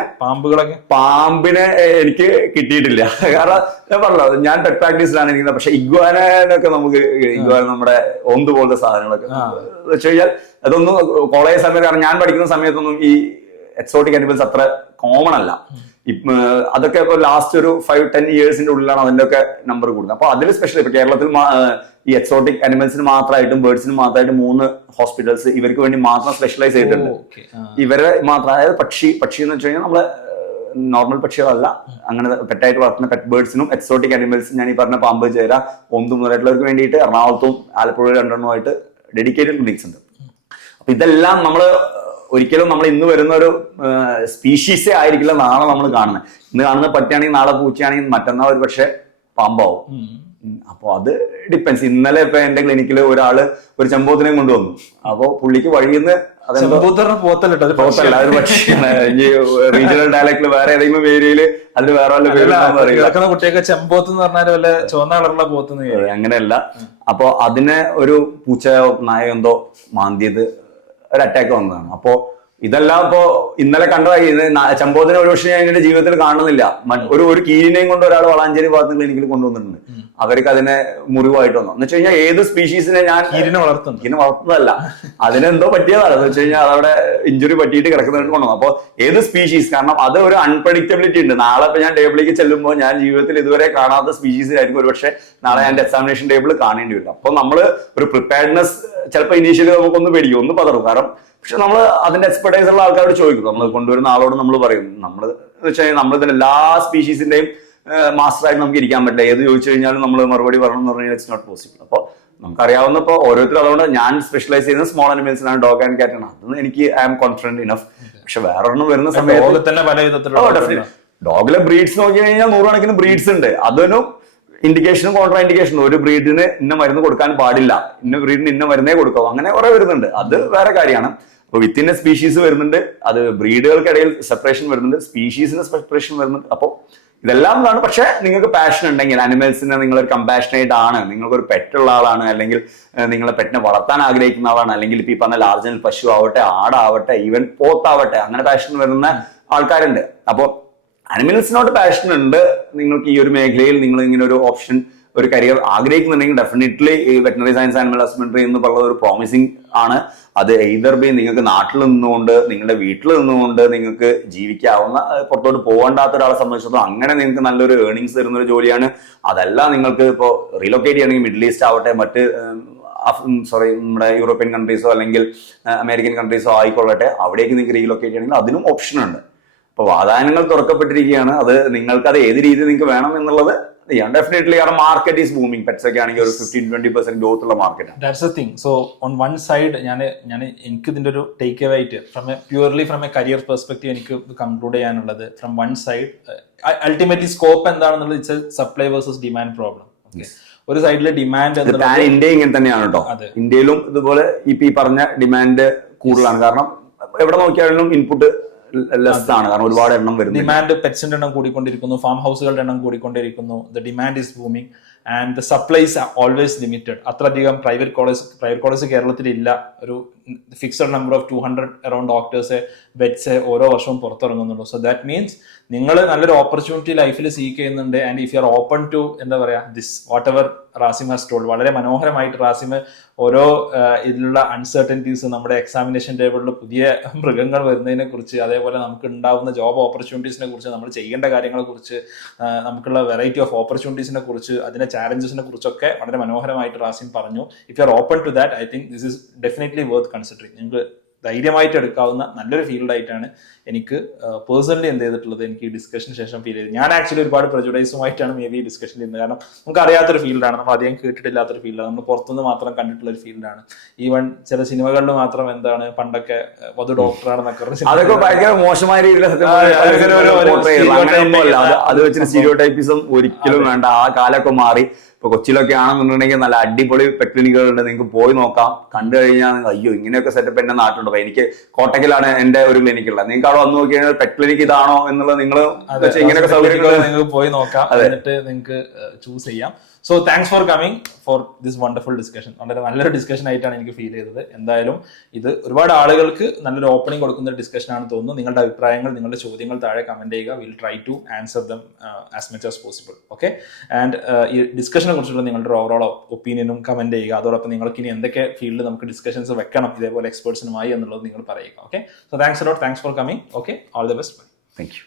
പാമ്പിനെ എനിക്ക് കിട്ടിയിട്ടില്ല. കാരണം ഞാൻ പറഞ്ഞല്ലോ, ഞാൻ പെറ്റ് പ്രാക്ടീസിലാണ് ഇരിക്കുന്നത്. പക്ഷെ ഇഗ്വാനൊക്കെ നമുക്ക്, ഇഗ്വാന നമ്മുടെ ഓന്ത് പോലത്തെ സാധനങ്ങളൊക്കെ വെച്ച് കഴിഞ്ഞാൽ അതൊന്നും കോളേജ് സമയത്ത്, കാരണം ഞാൻ പഠിക്കുന്ന സമയത്തൊന്നും ഈ എക്സോട്ടിക് അനിമൽസ് അത്ര കോമൺ അല്ല. അതൊക്കെ ഇപ്പൊ ലാസ്റ്റ് ഒരു 5-10 ഇയേഴ്സിന്റെ ഉള്ളിലാണ് അതിന്റെ ഒക്കെ നമ്പർ കൂടുന്നത്. അപ്പൊ അതിൽ സ്പെഷ്യൽ ഇപ്പൊ കേരളത്തിൽ ഈ എക്സോട്ടിക് അനിമൽസിന് മാത്രമായിട്ടും ബേർഡ്സിന് മാത്രമായിട്ട് 3 ഹോസ്പിറ്റൽസ് ഇവർക്ക് വേണ്ടി മാത്രം സ്പെഷ്യലൈസ് ചെയ്തിട്ടുണ്ട്. ഇവരെ മാത്രം, അതായത് പക്ഷി എന്ന് വെച്ച് കഴിഞ്ഞാൽ നമ്മള് നോർമൽ പക്ഷികളല്ല, അങ്ങനെ പെറ്റായിട്ട് വളർത്തുന്ന പെറ്റ് ബേർഡ്സിനും എക്സോട്ടിക് അനിമൽസിനും, ഞാൻ ഈ പറഞ്ഞ പാമ്പ്, ചേര, ഒന്ത് മുതലായിട്ടുള്ളവർക്ക് വേണ്ടിയിട്ട് എറണാകുളത്തും ആലപ്പുഴ 2 ഡെഡിക്കേറ്റഡ് ക്ലിനിക്സ് ഉണ്ട്. അപ്പൊ ഇതെല്ലാം നമ്മള് ഒരിക്കലും നമ്മൾ ഇന്ന് വരുന്ന ഒരു സ്പീഷീസേ ആയിരിക്കില്ല നാളെ നമ്മൾ കാണുന്നത്. ഇന്ന് കാണുന്ന പറ്റിയാണെങ്കിൽ നാളെ പൂച്ചയാണെങ്കിൽ മറ്റന്നാൾ ഒരു പക്ഷെ പാമ്പാവും. അപ്പൊ അത് ഡിപ്പെൻസ്. ഇന്നലെ ഇപ്പൊ എന്റെ ക്ലിനിക്കിൽ ഒരാള് ഒരു ചെമ്പോത്തിനെ കൊണ്ടുവന്നു. അപ്പൊ പുള്ളിക്ക് വഴിയുന്ന പോത്തല്ല, ഒരു പക്ഷിയാണ്. റീജിയണൽ ഡയലക്റ്റില് വേറെ ഏതെങ്കിലും ഏരിയയില് അതിന് വേറെ വല്ല പേര് കുട്ടിയൊക്കെ ചെമ്പോത്ത് എന്ന് പറഞ്ഞാൽ വല്ല ചുവന്ന കളറുള്ള പോത്ത്, അങ്ങനെയല്ല. അപ്പൊ അതിനെ ഒരു പൂച്ചയോ നായോ എന്തോ മാന്തിയത്, ഒരു അറ്റാക്ക് വന്നതാണ്. അപ്പോ ഇതെല്ലാം ഇപ്പോ ഇന്നലെ കണ്ടതായി. ചെമ്പോത്തിനെ ഒരു പക്ഷേ ഞാൻ എന്റെ ജീവിതത്തിൽ കാണുന്നില്ല. ഒരു കീരിനെയും കൊണ്ട് ഒരാൾ വളാഞ്ചേരി ഭാഗത്ത് ക്ലിനിക്കിൽ കൊണ്ടുവന്നിട്ടുണ്ട്. അവർക്ക് അതിനെ മുറിവായിട്ട് വന്നു. എന്ന് വെച്ച് കഴിഞ്ഞാൽ ഏത് സ്പീഷീസിനെ ഞാൻ കീരിനെ വളർത്തുന്നതല്ല, അതിനെന്തോ പറ്റിയതാണ്. എന്ന് വെച്ച് കഴിഞ്ഞാൽ അതവിടെ ഇഞ്ചുറി പറ്റിയിട്ട് കിടക്കുന്നതായിട്ട് കൊണ്ടുവന്നു. അപ്പൊ ഏത് സ്പീഷീസ്, കാരണം അത് ഒരു അൺപ്രഡിക്റ്റബിലിറ്റി ഉണ്ട്. നാളെ ഇപ്പൊ ഞാൻ ടേബിളിലേക്ക് ചെല്ലുമ്പോൾ ഞാൻ ജീവിതത്തിൽ ഇതുവരെ കാണാത്ത സ്പീഷീസിലായിരിക്കും ഒരുപക്ഷെ നാളെ ഞാൻ എക്സാമിനേഷൻ ടേബിൾ കാണേണ്ടി വരും. അപ്പൊ നമ്മള് ഒരു പ്രിപ്പയർഡ്നെസ് ചിലപ്പോൾ ഇനീഷ്യലി നമുക്കൊന്ന് പേടിക്കും, ഒന്ന് പതറും. കാരണം പക്ഷെ നമ്മൾ അതിന്റെ എക്സ്പെർട്ടൈസ് ഉള്ള ആൾക്കാരോട് ചോദിക്കും. നമ്മൾ കൊണ്ടുവരുന്ന ആളോട് നമ്മൾ പറയും, നമ്മൾ വെച്ചാൽ നമ്മളിതിന് എല്ലാ സ്പീഷീസിന്റെയും മാസ്റ്ററായിട്ട് നമുക്ക് ഇരിക്കാൻ പറ്റില്ല. ഏത് ചോദിച്ചു കഴിഞ്ഞാലും നമ്മൾ മറുപടി പറയണം എന്ന് പറഞ്ഞാൽ ഇറ്റ്സ് നോട്ട് പോസിബിൾ. അപ്പോൾ നമുക്കറിയാവുന്ന ഇപ്പോൾ ഓരോരുത്തരും, അതുകൊണ്ട് ഞാൻ സ്പെഷ്യലൈസ് ചെയ്യുന്നത് സ്മോൾ അനിമൽസിനാണ്, ഡോഗ് ആൻഡ് കാറ്റ് ആണ്. അതൊന്നും എനിക്ക് ഐ ആം കോൺഫിഡന്റ് ഇനഫ്. പക്ഷെ വേറൊരെണ്ണം വരുന്ന സമയത്ത് ഡോഗിലെ ബ്രീഡ്സ് നോക്കി കഴിഞ്ഞാൽ 100 കണക്കിന് ബ്രീഡ്സ് ഉണ്ട്. അതിനും ഇൻഡിക്കേഷനും കോൺട്രാ ഇൻഡിക്കേഷനും. ഒരു ബ്രീഡിന് ഇന്ന മരുന്ന് കൊടുക്കാൻ പാടില്ല, ഇന്ന ബ്രീഡിന് ഇന്ന മരുന്നേ കൊടുക്കാവൂ, അങ്ങനെ കുറെ വരുന്നുണ്ട്. അത് വേറെ കാര്യമാണ്. അപ്പൊ വിത്തിൻ എ സ്പീഷീസ് വരുന്നുണ്ട്, അത് ബ്രീഡുകൾക്കിടയിൽ സെപ്പറേഷൻ വരുന്നുണ്ട്, സ്പീഷീസിന് സെപ്പറേഷൻ വരുന്നുണ്ട്. അപ്പോൾ ഇതെല്ലാം കാണും. പക്ഷെ നിങ്ങൾക്ക് പാഷൻ ഉണ്ടെങ്കിൽ, അനിമൽസിനെ നിങ്ങളൊരു കമ്പാഷനേറ്റ് ആണ്, നിങ്ങൾക്കൊരു പെറ്റുള്ള ആളാണ്, അല്ലെങ്കിൽ നിങ്ങളെ പെറ്റിനെ വളർത്താൻ ആഗ്രഹിക്കുന്ന ആളാണ്, അല്ലെങ്കിൽ ഇപ്പൊ ഈ പറഞ്ഞ ലാർജ് പശു ആവട്ടെ, ആടാവട്ടെ, ഈവൻ പോത്താവട്ടെ, അങ്ങനെ പാഷൻ വരുന്ന ആൾക്കാരുണ്ട്. അപ്പോൾ അനിമൽസിനോട് പാഷൻ ഉണ്ട് നിങ്ങൾക്ക്, ഈ ഒരു മേഖലയിൽ നിങ്ങൾ ഇങ്ങനെ ഒരു ഓപ്ഷൻ, ഒരു കരിയർ ആഗ്രഹിക്കുന്നുണ്ടെങ്കിൽ ഡെഫിനറ്റ്ലി ഈ വെറ്റിനറി സയൻസ് ആനിമൽ ഹസ്ബൻഡറി എന്ന് പറയുന്നത് ഒരു പ്രോമിസിങ് ആണ്. അത് എയ്തർ ബി നിങ്ങൾക്ക് നാട്ടിൽ നിന്നുകൊണ്ട്, നിങ്ങളുടെ വീട്ടിൽ നിന്നുകൊണ്ട് നിങ്ങൾക്ക് ജീവിക്കാവുന്ന, പുറത്തോട്ട് പോകേണ്ടാത്ത ഒരാളെ സംബന്ധിച്ചിടത്തോളം അങ്ങനെ നിങ്ങൾക്ക് നല്ലൊരു ഏർണിങ്സ് തരുന്ന ഒരു ജോലിയാണ്. അതല്ല നിങ്ങൾക്ക് ഇപ്പോൾ റീലൊക്കേറ്റ് ചെയ്യണമെങ്കിൽ മിഡിൽ ഈസ്റ്റ് ആവട്ടെ, മറ്റ് നമ്മുടെ യൂറോപ്യൻ കൺട്രീസോ അല്ലെങ്കിൽ അമേരിക്കൻ കൺട്രീസോ ആയിക്കൊള്ളട്ടെ, അവിടേക്ക് നിങ്ങൾക്ക് റീലൊക്കേറ്റ് ചെയ്യണമെങ്കിൽ അതിനും ഓപ്ഷൻ ഉണ്ട്. അപ്പൊ വാതായനങ്ങൾ തുറക്കപ്പെട്ടിരിക്കുകയാണ്. അത് നിങ്ങൾക്ക് അത് ഏത് രീതിയിൽ നിങ്ങൾക്ക് വേണം എന്നുള്ളത് ചെയ്യാം. ഡെഫിനറ്റ്ലി കാരണം മാർക്കറ്റ് ഈസ് ബൂമിംഗ്. പെറ്റ്സ് ഒക്കെ ആണെങ്കിൽ ഒരു 15-20% ഗ്രോത്ത് ഉള്ള മാർക്കറ്റാണ്. That's a thing. So on one side ഞാൻ എനിക്ക് ഇതിന്റെ ഒരു ടേക്ക് അവേ ആയിട്ട് purely from a career perspective എനിക്ക് കൺക്ലൂഡ് ചെയ്യാനുള്ളത്, from one side ultimately scope എന്താണെന്നുള്ളത് it's a supply versus demand problem. ഒരു സൈഡിലെ ഡിമാൻഡ്, ഇന്ത്യ ഇങ്ങനെ തന്നെയാണ് കേട്ടോ. ഇന്ത്യയിലും ഇതുപോലെ ഈ പറഞ്ഞ ഡിമാൻഡ് കൂടുതലാണ്. കാരണം എവിടെ നോക്കിയാലും ഇൻപുട്ട് ലെസ് ആണ്. കാരണം ഒരുപാട് എണ്ണം വരുന്നു. ഡിമാൻഡ് പെറ്റ്സിന്റെ എണ്ണം കൂടിക്കൊണ്ടിരിക്കുന്നു, ഫാം ഹൗസുകളുടെ എണ്ണം കൂടിക്കൊണ്ടിരിക്കുന്നു. The demand is booming and the supplies are always limited. അത്രയധികം പ്രൈവറ്റ് കോളേജ് കേരളത്തിൽ ഇല്ല. ഒരു fixed number of 200 around doctors, vets ഓരോ വർഷവും പുറത്തിറങ്ങുന്നുള്ളൂ. സോ ദാറ്റ് മീൻസ് നിങ്ങൾ നല്ലൊരു ഓപ്പർച്യൂണിറ്റി ലൈഫിൽ സീക്ക് ചെയ്യുന്നുണ്ട്. And if you are open to, എന്താ പറയാ, this whatever Razim has told, വളരെ മനോഹരമായിട്ട് റാസിം ഓരോ ഇതിലുള്ള അൺസർട്ടനിറ്റീസ്, നമ്മുടെ എക്സാമിനേഷൻ ടേബിളിൽ പുതിയ മൃഗങ്ങൾ വരുന്നതിനെ കുറിച്ച്, അതേപോലെ നമുക്ക് ഉണ്ടാവുന്ന ജോബ് ഓപ്പർച്യൂണിറ്റീസിനെ കുറിച്ച്, നമ്മൾ ചെയ്യേണ്ട കാര്യങ്ങളെ കുറിച്ച്, നമുക്കുള്ള വെറൈറ്റി ഓഫ് ഓപ്പർച്യൂണിറ്റീസിനെ കുറിച്ച്, അതിന്റെ ചാലഞ്ചസിനെ കുറിച്ചൊക്കെ വളരെ മനോഹരമായിട്ട് റാസിം പറഞ്ഞു. If you are open to that, I think this is definitely worth considering. നിങ്ങൾക്ക് ധൈര്യമായിട്ട് എടുക്കാവുന്ന നല്ലൊരു ഫീൽഡായിട്ടാണ് എനിക്ക് പേഴ്സണലി എന്ത് ചെയ്തിട്ടുള്ളത്, എനിക്ക് ഈ ഡിസ്കഷന് ശേഷം ഫീൽ ചെയ്തത്. ഞാൻ ആക്ച്വലി ഒരുപാട് പ്രജുഡൈസുമായിട്ടാണ് മേ ബി ഈ ഡിസ്കഷൻ ചെയ്യുന്നത്. കാരണം നമുക്ക് അറിയാത്തൊരു ഫീൽഡാണ്, നമ്മൾ അധികം കേട്ടിട്ടില്ലാത്തൊരു ഫീൽഡാണ്, നമ്മൾ പുറത്തുനിന്ന് മാത്രം കണ്ടിട്ടുള്ള ഒരു ഫീൽഡാണ്. ഈവൻ ചില സിനിമകളിൽ മാത്രം എന്താണ് പണ്ടൊക്കെ വധു ഡോക്ടറാണെന്നൊക്കെ അതൊക്കെ ഭയങ്കര മോശമായ രീതിയിൽ അത് വെച്ചിട്ട് സ്റ്റീരിയോടൈപ്പിസം ഒരിക്കലും വേണ്ട. ആ കാലമൊക്കെ മാറി. ഇപ്പൊ കൊച്ചിയിലൊക്കെ ആണെന്നുണ്ടെങ്കിൽ നല്ല അടിപൊളി പെറ്റ് ക്ലിനിക്കുകളുണ്ട്, നിങ്ങൾക്ക് പോയി നോക്കാം. കണ്ടു കഴിഞ്ഞാൽ അയ്യോ ഇങ്ങനെയൊക്കെ സെറ്റപ്പ് എന്റെ നാട്ടിലുണ്ട്. അപ്പൊ എനിക്ക് കോട്ടക്കലാണ് എന്റെ ഒരു ക്ലിനിക് ഉള്ളത്. നിങ്ങൾക്ക് അവിടെ വന്ന് നോക്കി കഴിഞ്ഞാൽ പെറ്റ് ക്ലിനിക് ഇതാണോ എന്നുള്ളത് നിങ്ങൾ ഇങ്ങനെയൊക്കെ സൗകര്യങ്ങൾ നിങ്ങൾക്ക് പോയി നോക്കാം, എന്നിട്ട് നിങ്ങൾക്ക് ചൂസ് ചെയ്യാം. So thanks for coming for this wonderful discussion. വളരെ നല്ലൊരു ഡിസ്കഷൻ ആയിട്ടാണ് എനിക്ക് ഫീൽ ചെയ്തത്. എന്തായാലും ഇത് ഒരുപാട് ആളുകൾക്ക് നല്ലൊരു ഓപ്പണിംഗ് കൊടുക്കുന്ന ഒരു ഡിസ്കഷൻ ആണെന്ന് തോന്നുന്നു. നിങ്ങളുടെ അഭിപ്രായങ്ങൾ, നിങ്ങളുടെ ചോദ്യങ്ങൾ താഴെ കമന്റ് ചെയ്യുക. Will try to answer them as much as possible. Okay, and ഈ ഡിസ്കഷനെ കുറിച്ചുള്ള നിങ്ങളുടെ ഓവറോൾ ഒപ്പീനിയനും കമന്റ് ചെയ്യുക. അതോടൊപ്പം നിങ്ങൾക്ക് ഇനി എന്തൊക്കെ ഫീൽഡിൽ നമുക്ക് ഡിസ്കഷൻസ് വെക്കണം ഇതേപോലെ എക്സ്പേർട്സിനുമായി എന്നുള്ളത് നിങ്ങൾ പറയുക. Okay, so thanks lot, thanks for coming. Okay, all the best. Thank you.